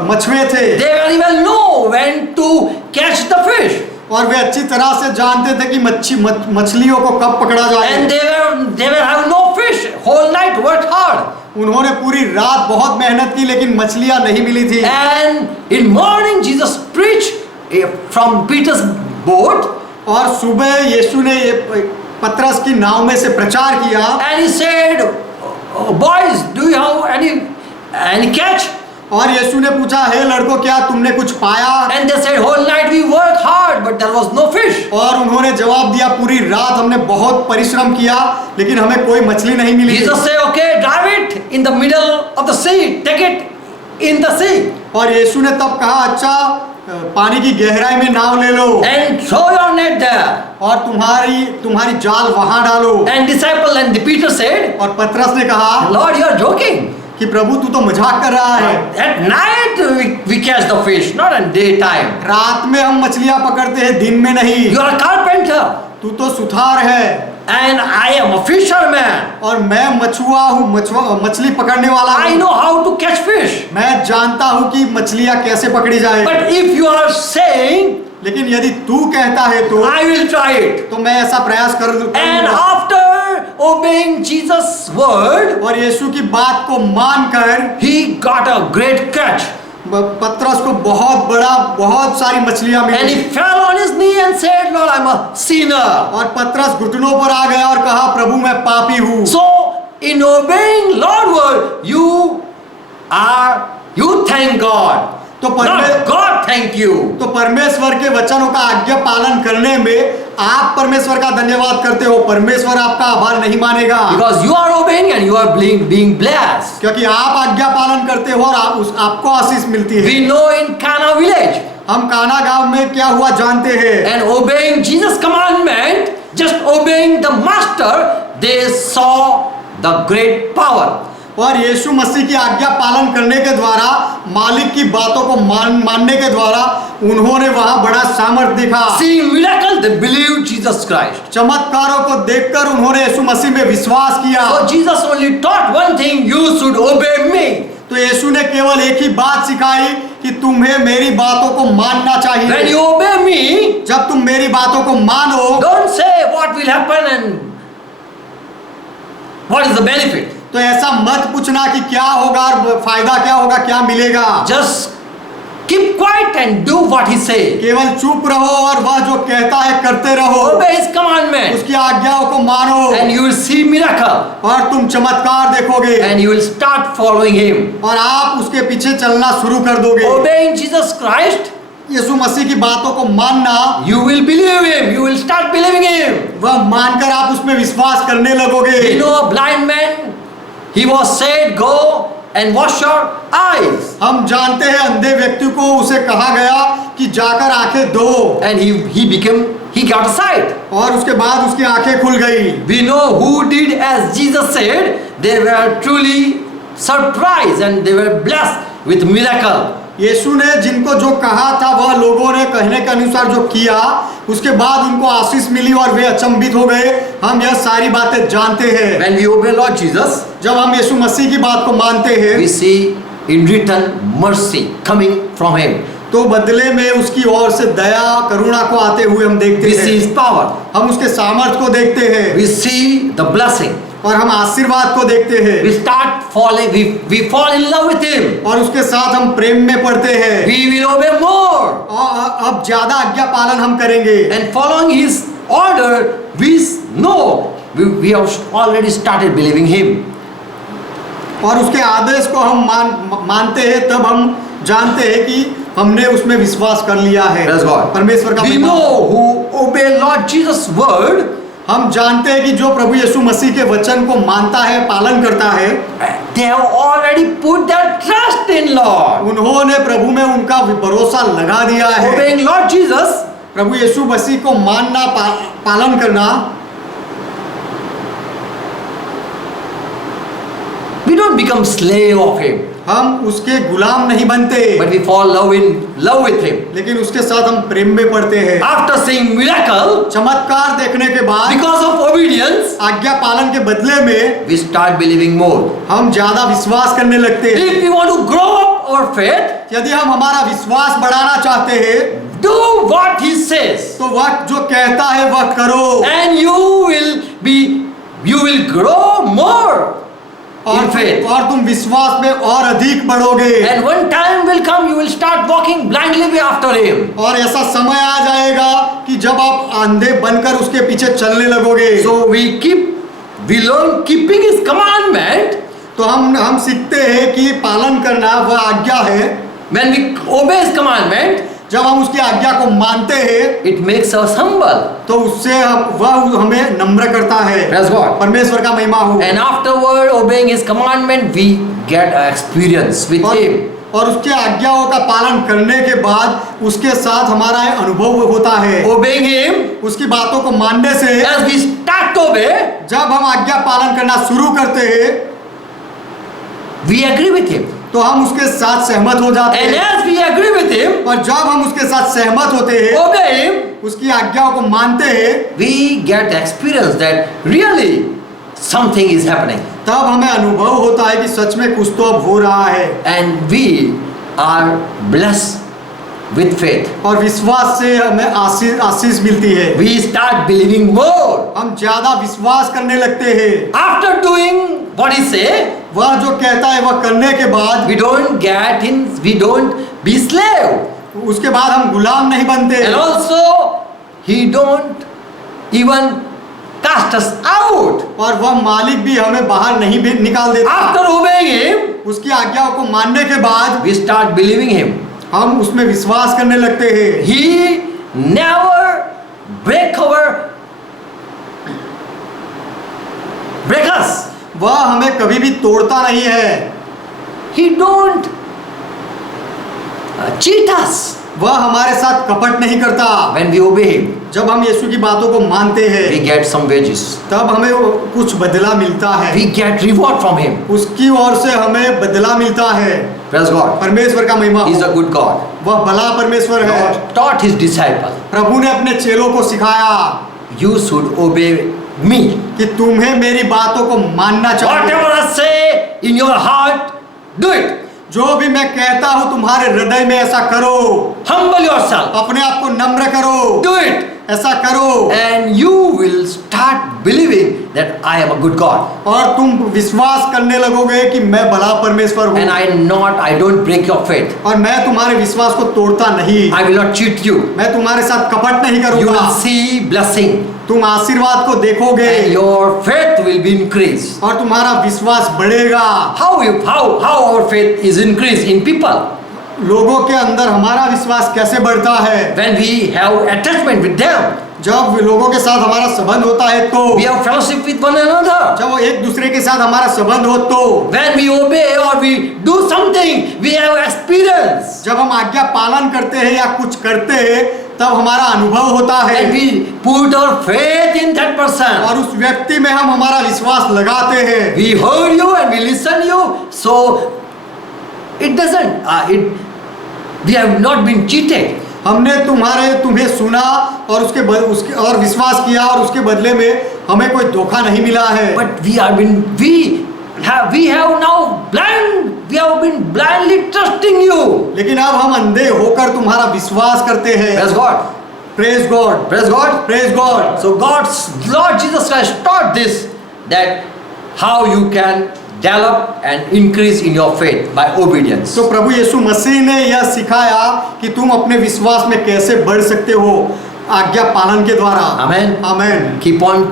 मछुए थे। They very well know when to catch the fish. और वे अच्छी तरह से जानते थे कि मछलियों को कब पकड़ा जाए। And they were have no fish. Whole night worked hard. उन्होंने पूरी रात बहुत मेहनत की लेकिन मछलियां नहीं मिली थी। And in morning Jesus preached from Peter's boat. और सुबह यीशु ने पतरस की नाव में से प्रचार किया। And he said, boys, do you have any catch? और यीशु ने पूछा, हे लड़कों, क्या तुमने कुछ पाया? And they said, whole night we worked hard, but there was no fish. और उन्होंने जवाब दिया, पूरी रात हमने बहुत परिश्रम किया लेकिन हमें कोई मछली नहीं मिली। Jesus said, okay, drive it in the middle of the sea, take it in the sea. और यीशु ने तब कहा, अच्छा पानी की गहराई में नाव ले लो And throw your net there. और तुम्हारी जाल वहां डालो। And disciple and the Peter said, और पतरस ने कहा, Lord, you are joking. कि प्रभु तू तो मजाक कर रहा है। At night we catch the fish, not at daytime. रात में हम मछलियां पकड़ते हैं, दिन में नहीं। You are a carpenter. तू तो सुथार है। And I am a fisherman. और मैं मछुआ हूँ, मछली पकड़ने वाला हूँ। I know how to catch fish. मैं जानता हूँ कि मछलियां कैसे पकड़ी जाए। But if you are saying, लेकिन यदि तू कहता है तो I will try it. तो मैं ऐसा प्रयास And करूंगा। after obeying Jesus' word, और यीशु की बात को मानकर he got a great catch. पतरस को बहुत सारी मछलियां And milli he fell on his knee and said, Lord, I'm a sinner. और पतरस घुटनों पर आ गया और कहा, प्रभु मैं पापी हूँ। So, in obeying Lord's word, you thank God. तो Not God thank you. तो परमेश्वर के वचनों का आज्ञा पालन करने में आप परमेश्वर का धन्यवाद करते हो, परमेश्वर आपका आभार नहीं मानेगा। Because you are obeying and you are being blessed. क्योंकि आप आज्ञा पालन करते हो और आपको आशीष मिलती है। We know in Cana village, हम काना गांव में क्या हुआ जानते हैं। and obeying Jesus' commandment, just obeying the master, they saw the great power. और यीशु मसीह की आज्ञा पालन करने के द्वारा, मालिक की बातों को मानने के द्वारा उन्होंने वहां बड़ा सामर्थ देखा। Seeing miracle, they believed Jesus Christ. चमत्कारों को देखकर उन्होंने यीशु मसीह में विश्वास किया। So Jesus only taught one thing: you should obey me. तो यीशु ने केवल एक ही बात सिखाई कि तुम्हें मेरी बातों को मानना चाहिए। When you obey me, जब तुम मेरी बातों को मानो, don't say what will happen and what is the benefit. तो ऐसा मत पूछना कि क्या होगा और फायदा क्या होगा, क्या मिलेगा। Just keep quiet and do what he says. केवल चुप रहो और वह जो कहता है करते रहो। Obey his commandment, उसकी आज्ञाओं को मानो and you will see miracle, और तुम चमत्कार देखोगे and you will start following him. और आप उसके पीछे चलना शुरू कर दोगे। Obeying Jesus Christ, यीशु मसीह की बातों को मानना, you will believe him. You will start believing him. वह मानकर आप उसमें विश्वास करने लगोगे। You know, a blind man, he was said, go and wash your eyes. हम जानते हैं अंधे व्यक्ति को उसे कहा गया कि जाकर आंखें धो, And he got a sight. और उसके बाद उसकी आंखें खुल गई। We know who did as Jesus said. They were truly surprised and they were blessed with miracle. यीशु ने जिनको जो कहा था वह लोगों ने कहने के अनुसार जो किया, उसके बाद उनको आशीष मिली और वे अचंभित हो गए। हम यह सारी बातें जानते हैं। When we obey Lord Jesus, जब हम यीशु मसीह की बात को मानते हैं, we see in return mercy coming from him. तो बदले में उसकी ओर से दया करुणा को आते हुए हम देखते We see हैं। his power. हम उसके सामर्थ को देखते हैं We see the blessing. और हम आशीर्वाद को देखते हैं We start falling. We fall in love with him. और उसके साथ हम प्रेम में पड़ते हैं। We will obey more. और अब ज्यादा आज्ञा पालन हम करेंगे And following his order, we know we have already started believing him. और उसके आदेश को हम मानते हैं, तब हम जानते हैं कि हमने उसमें विश्वास कर लिया है। Praise God. परमेश्वर का We महिमा। know who obey Lord Jesus' word. हम जानते हैं कि जो प्रभु यीशु मसीह के वचन को मानता है, पालन करता है, They have already put their trust in Lord. उन्होंने प्रभु में उनका भरोसा लगा दिया है। Obeying Lord Jesus, प्रभु यीशु मसीह को मानना, पालन करना, we don't become slave of him, हम उसके गुलाम नहीं बनते, but we fall in love with him. लेकिन उसके साथ हम प्रेम में पड़ते हैं। After seeing miracle, चमत्कार देखने के बाद, because of obedience, आज्ञा पालन के बदले में we start believing more. हम ज्यादा विश्वास करने लगते हैं। If we want to grow up our faith, यदि हम हमारा विश्वास बढ़ाना चाहते हैं, do what he says, तो वह जो कहता है वह करो, and you will grow more in faith. और तुम विश्वास में और अधिक बढ़ोगे। And one time will come, you will start walking blindly after him. और ऐसा समय आ जाएगा कि जब आप अंधे बनकर उसके पीछे चलने लगोगे। So we learn keeping his commandment. तो हम सीखते हैं कि पालन करना वह आज्ञा है। When we obey his commandment, जब हम उसकी आज्ञा को मानते हैं, it makes us humble. तो उससे वह हमें नम्र करता है। Praise God. परमेश्वर का महिमा हो। And afterward, obeying his commandment, we get experience with him. और उसके आज्ञाओं का पालन करने के बाद उसके साथ हमारा अनुभव होता है। Obeying him, उसकी बातों को मानने से, as we start to obey, जब हम आज्ञा पालन करना शुरू करते हैं, we agree with him. तो हम उसके साथ सहमत हो जाते And हैं। as we agree with him, और जब हम उसके साथ सहमत होते हैं, obey him, उसकी आज्ञाओं को मानते हैं, we get experience that really something is happening. तब हमें अनुभव होता है कि सच में कुछ तो अब हो रहा है। And we are blessed with faith. और विश्वास से हमें आशीष मिलती है। We start believing more. हम ज्यादा विश्वास करने लगते हैं। After doing what he say, वह जो कहता है वह करने के बाद we don't be slave. उसके बाद हम गुलाम नहीं बनते। And also, he don't even cast us out. और वह मालिक भी हमें बाहर नहीं भी निकाल देता। After obeying him, उसकी आज्ञाओं को मानने के बाद we start believing him. हम उसमें विश्वास करने लगते हैं। He never break us. वह हमें कभी भी तोड़ता नहीं है। He don't cheat us. वह हमारे साथ कपट नहीं करता। When we obey him, जब हम यीशु की बातों को मानते हैं we get some wages. तब हमें कुछ बदला मिलता है। We get reward from him. उसकी ओर से हमें बदला मिलता है। Praise God. परमेश्वर का महिमा He is हो। a good God. वह भला परमेश्वर है। God taught his disciple, प्रभु ने अपने चेलों को सिखाया you should obey me. कि तुम्हें मेरी बातों को मानना चाहिए। Whatever I say in your heart, do it. जो भी मैं कहता हूँ तुम्हारे हृदय में ऐसा करो। Humble yourself. अपने आप को नम्र करो। Do it. ऐसा करो And you will start believing that I am a good God. और तुम विश्वास करने लगोगे कि मैं भला परमेश्वर हूँ। And I don't break your faith. और मैं तुम्हारे विश्वास को तोड़ता नहीं। I will not cheat you. मैं तुम्हारे साथ कपट नहीं You करूँगा। will see blessing. तुम आशीर्वाद को देखोगे And your faith will be increased. और तुम्हारा विश्वास बढ़ेगा। How our faith is increased in people? लोगों के अंदर हमारा विश्वास कैसे बढ़ता है? When we have attachment with them, जब लोगों के साथ हमारा संबंध होता है तो we have fellowship with one another. जब वो एक दूसरे के साथ हमारा संबंध हो तो When we obey or we do something, we have experience. जब हम आज्ञा पालन करते हैं या कुछ करते हैं तब हमारा अनुभव होता है And we put our faith in that person. और उस व्यक्ति में हम हमारा विश्वास लगाते हैं। We heard you and we listen you, so it doesn't. We have not been cheated. हमने तुम्हें सुना और उसके और विश्वास किया और उसके बदले में हमें कोई धोखा नहीं मिला है। But we have been blindly trusting you. लेकिन अब हम अंधे होकर तुम्हारा विश्वास करते हैं। Praise God. Praise God. Praise God. Praise God. So Lord Jesus Christ taught this, that how you can develop and increase in your faith by obedience. तो प्रभु यीशु मसीह ने यह सिखाया कि तुम अपने विश्वास में कैसे बढ़ सकते हो आज्ञा पालन के द्वारा। Amen. Amen. Keep on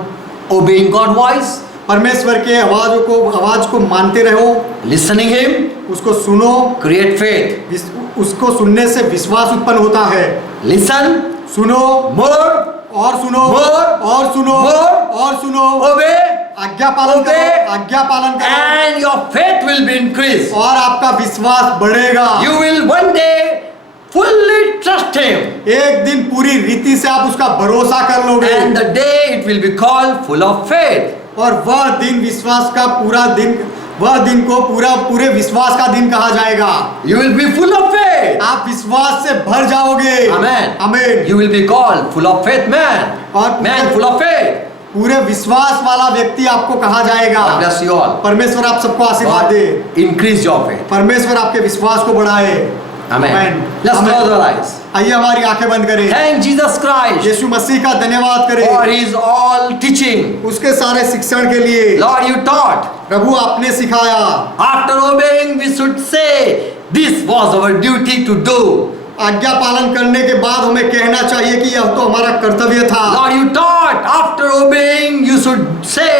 obeying God's voice. परमेश्वर के आवाज को मानते रहो। Listening Him. उसको सुनो। Create faith. उसको सुनने से विश्वास उत्पन्न होता है। Listen. सुनो। More. और सुनो। More. और सुनो। More. और सुनो। Obey. आज्ञा पालन करो। आज्ञा पालन करो। And your faith will be increased. और आपका विश्वास बढ़ेगा। You will one day fully trust Him. एक दिन पूरी रीति से आप उसका भरोसा कर लोगे। And the day it will be called full of faith. और वह दिन विश्वास का वह दिन को पूरे विश्वास का दिन कहा जाएगा। You will be full of faith. आप विश्वास से भर जाओगे। Amen. Amen. You will be called full of faith man. और Man full of faith. पूरे विश्वास वाला व्यक्ति आपको कहा जाएगा। God bless you all. परमेश्वर आप सबको आशीर्वाद दे। Increase your faith. परमेश्वर आपके विश्वास को बढ़ाए। Amen. Let's close our eyes. आइए हमारी आंखें बंद करें। Thank Jesus Christ यीशु मसीह का धन्यवाद करें for His all teaching. उसके सारे शिक्षण के लिए। Lord, you taught. प्रभु आपने सिखाया। After obeying, we should say, this was our duty to do. आज्ञा पालन करने के बाद हमें कहना चाहिए कि यह तो हमारा कर्तव्य था। Lord, you taught. After obeying, you should say,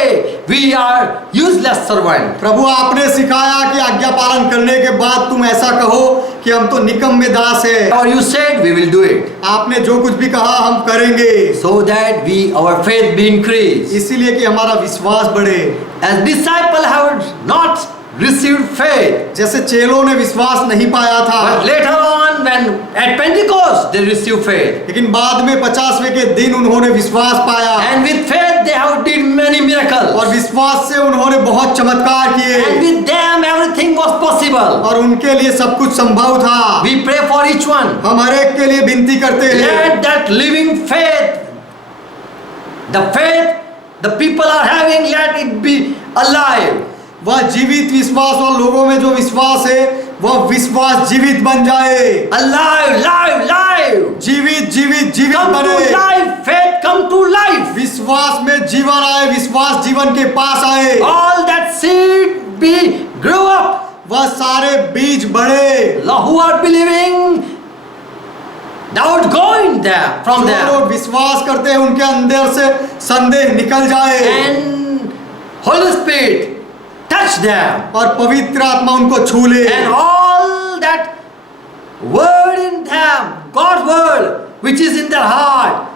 we are useless servant. प्रभु आपने सिखाया कि आज्ञा पालन करने के बाद तुम ऐसा कहो कि हम तो निकम्मे दास है। Or you said, we will do it. आपने जो कुछ भी कहा हम करेंगे। So that our faith be increased. इसीलिए कि हमारा विश्वास बढ़े। As disciples have not received faith. जैसे चेलों ने विश्वास नहीं पाया था। But later on, when at Pentecost they received faith. लेकिन बाद में 50वें के दिन उन्होंने विश्वास पाया। And with faith they have did many miracles. और विश्वास से उन्होंने बहुत चमत्कार किए। And with them everything was possible. और उनके लिए सब कुछ संभव था। We pray for each one. हम हर एक के लिए विनती करते हैं। Let that living faith, the faith the people are having, let it be alive. वह जीवित विश्वास और लोगों में जो विश्वास है वह विश्वास जीवित बन जाए। Alive, live, live. जीवित जीवित जीवित Come to बने। life, faith come to life. विश्वास में जीवन आए, विश्वास जीवन के पास आए। All that seed be grew up. वह सारे बीज बढ़े। Who are believing, doubt go in there from जो them. लोग विश्वास करते हैं उनके अंदर से संदेह निकल जाए And Holy Spirit touch them. और पवित्र आत्मा उनको छू ले। And all that word in them, God's word, which is in their heart,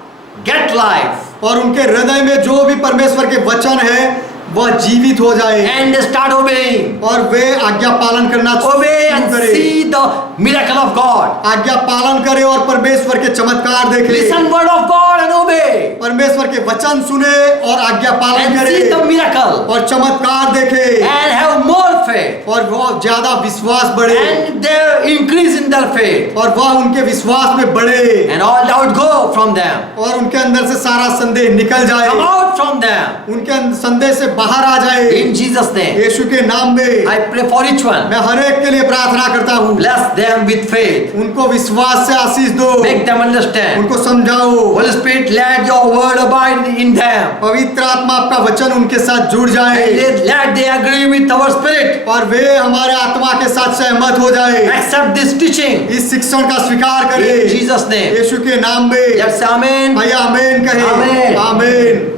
get life. और उनके हृदय में जो भी परमेश्वर के वचन है वह जीवित हो जाए And they start obeying. और वे आज्ञा पालन करना Obey शुरू and करें। see the miracle of God. आज्ञा पालन करे और परमेश्वर के चमत्कार देखे। Listen word of God and obey. परमेश्वर के वचन सुने और आज्ञा पालन And करे see the miracle. और चमत्कार देखे And have more faith. और वह ज्यादा विश्वास बढ़े And they increase in their faith. और वह उनके विश्वास में बढ़े And all doubt go from them. और उनके अंदर से सारा संदेह निकल जाए, Come out from them. उनके संदेह से बाहर आ जाए। In Jesus' name. यीशु के नाम में I pray for each one. मैं हर एक के लिए प्रार्थना करता हूँ। Bless them with faith. उनको विश्वास से आशीष दो, Make them understand. उनको समझाओ। Holy Spirit, let your word abide in them. पवित्र आत्मा आपका वचन उनके साथ जुड़ And जाए let they agree with our spirit. और वे हमारे आत्मा के साथ सहमत हो जाए। Accept this teaching. इस शिक्षण का स्वीकार In करें Jesus' name. यीशु के नाम में। Let's say amen. आइए आमीन कहें। आमीन। आमीन।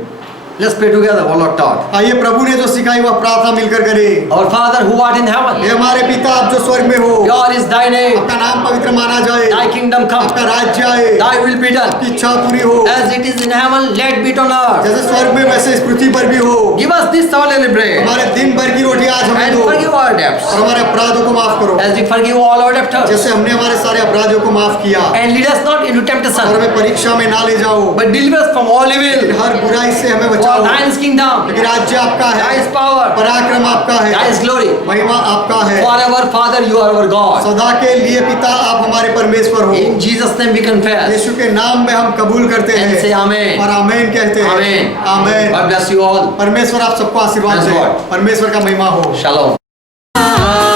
Let's pray together, what Lord taught. आइए प्रभु ने जो सिखाई वह प्रार्थना मिलकर करें। Our Father who art in hey heaven, हमारे पिता आप जो स्वर्ग में हो, God is thy name. आपका नाम पवित्र माना जाए, Thy kingdom come. आपका राज्य आए, Thy will be done. आपकी इच्छा पूरी हो As it is in heaven, let be on earth. जैसे स्वर्ग में वैसे इस पृथ्वी पर भी हो। Give us this our daily bread. हमारे दिन भर की रोटी आज हमें And दो forgive our debts. और हमारे अपराधों को माफ करो As we forgive all our debtors. जैसे हमने हमारे सारे अपराधों को माफ किया। And lead us not into और temptation, हमें परीक्षा में ना ले जाओ, but deliver us from all evil. हर बुराई से हमें For बचाओ। thine is kingdom, क्योंकि राज्य आपका thy है, is power, पराक्रम आपका thy है, is glory. महिमा आपका है। Forever, Father, you are our God. सदा के लिए पिता आप हमारे परमेश्वर हो। In Jesus' name we confess यीशु के नाम में हम कबूल करते and say हैं Amen. और आमीन कहते हैं। Amen. आमीन। God bless you all. परमेश्वर आप सबको आशीर्वाद Praise दे। God. परमेश्वर का महिमा हो। Shalom.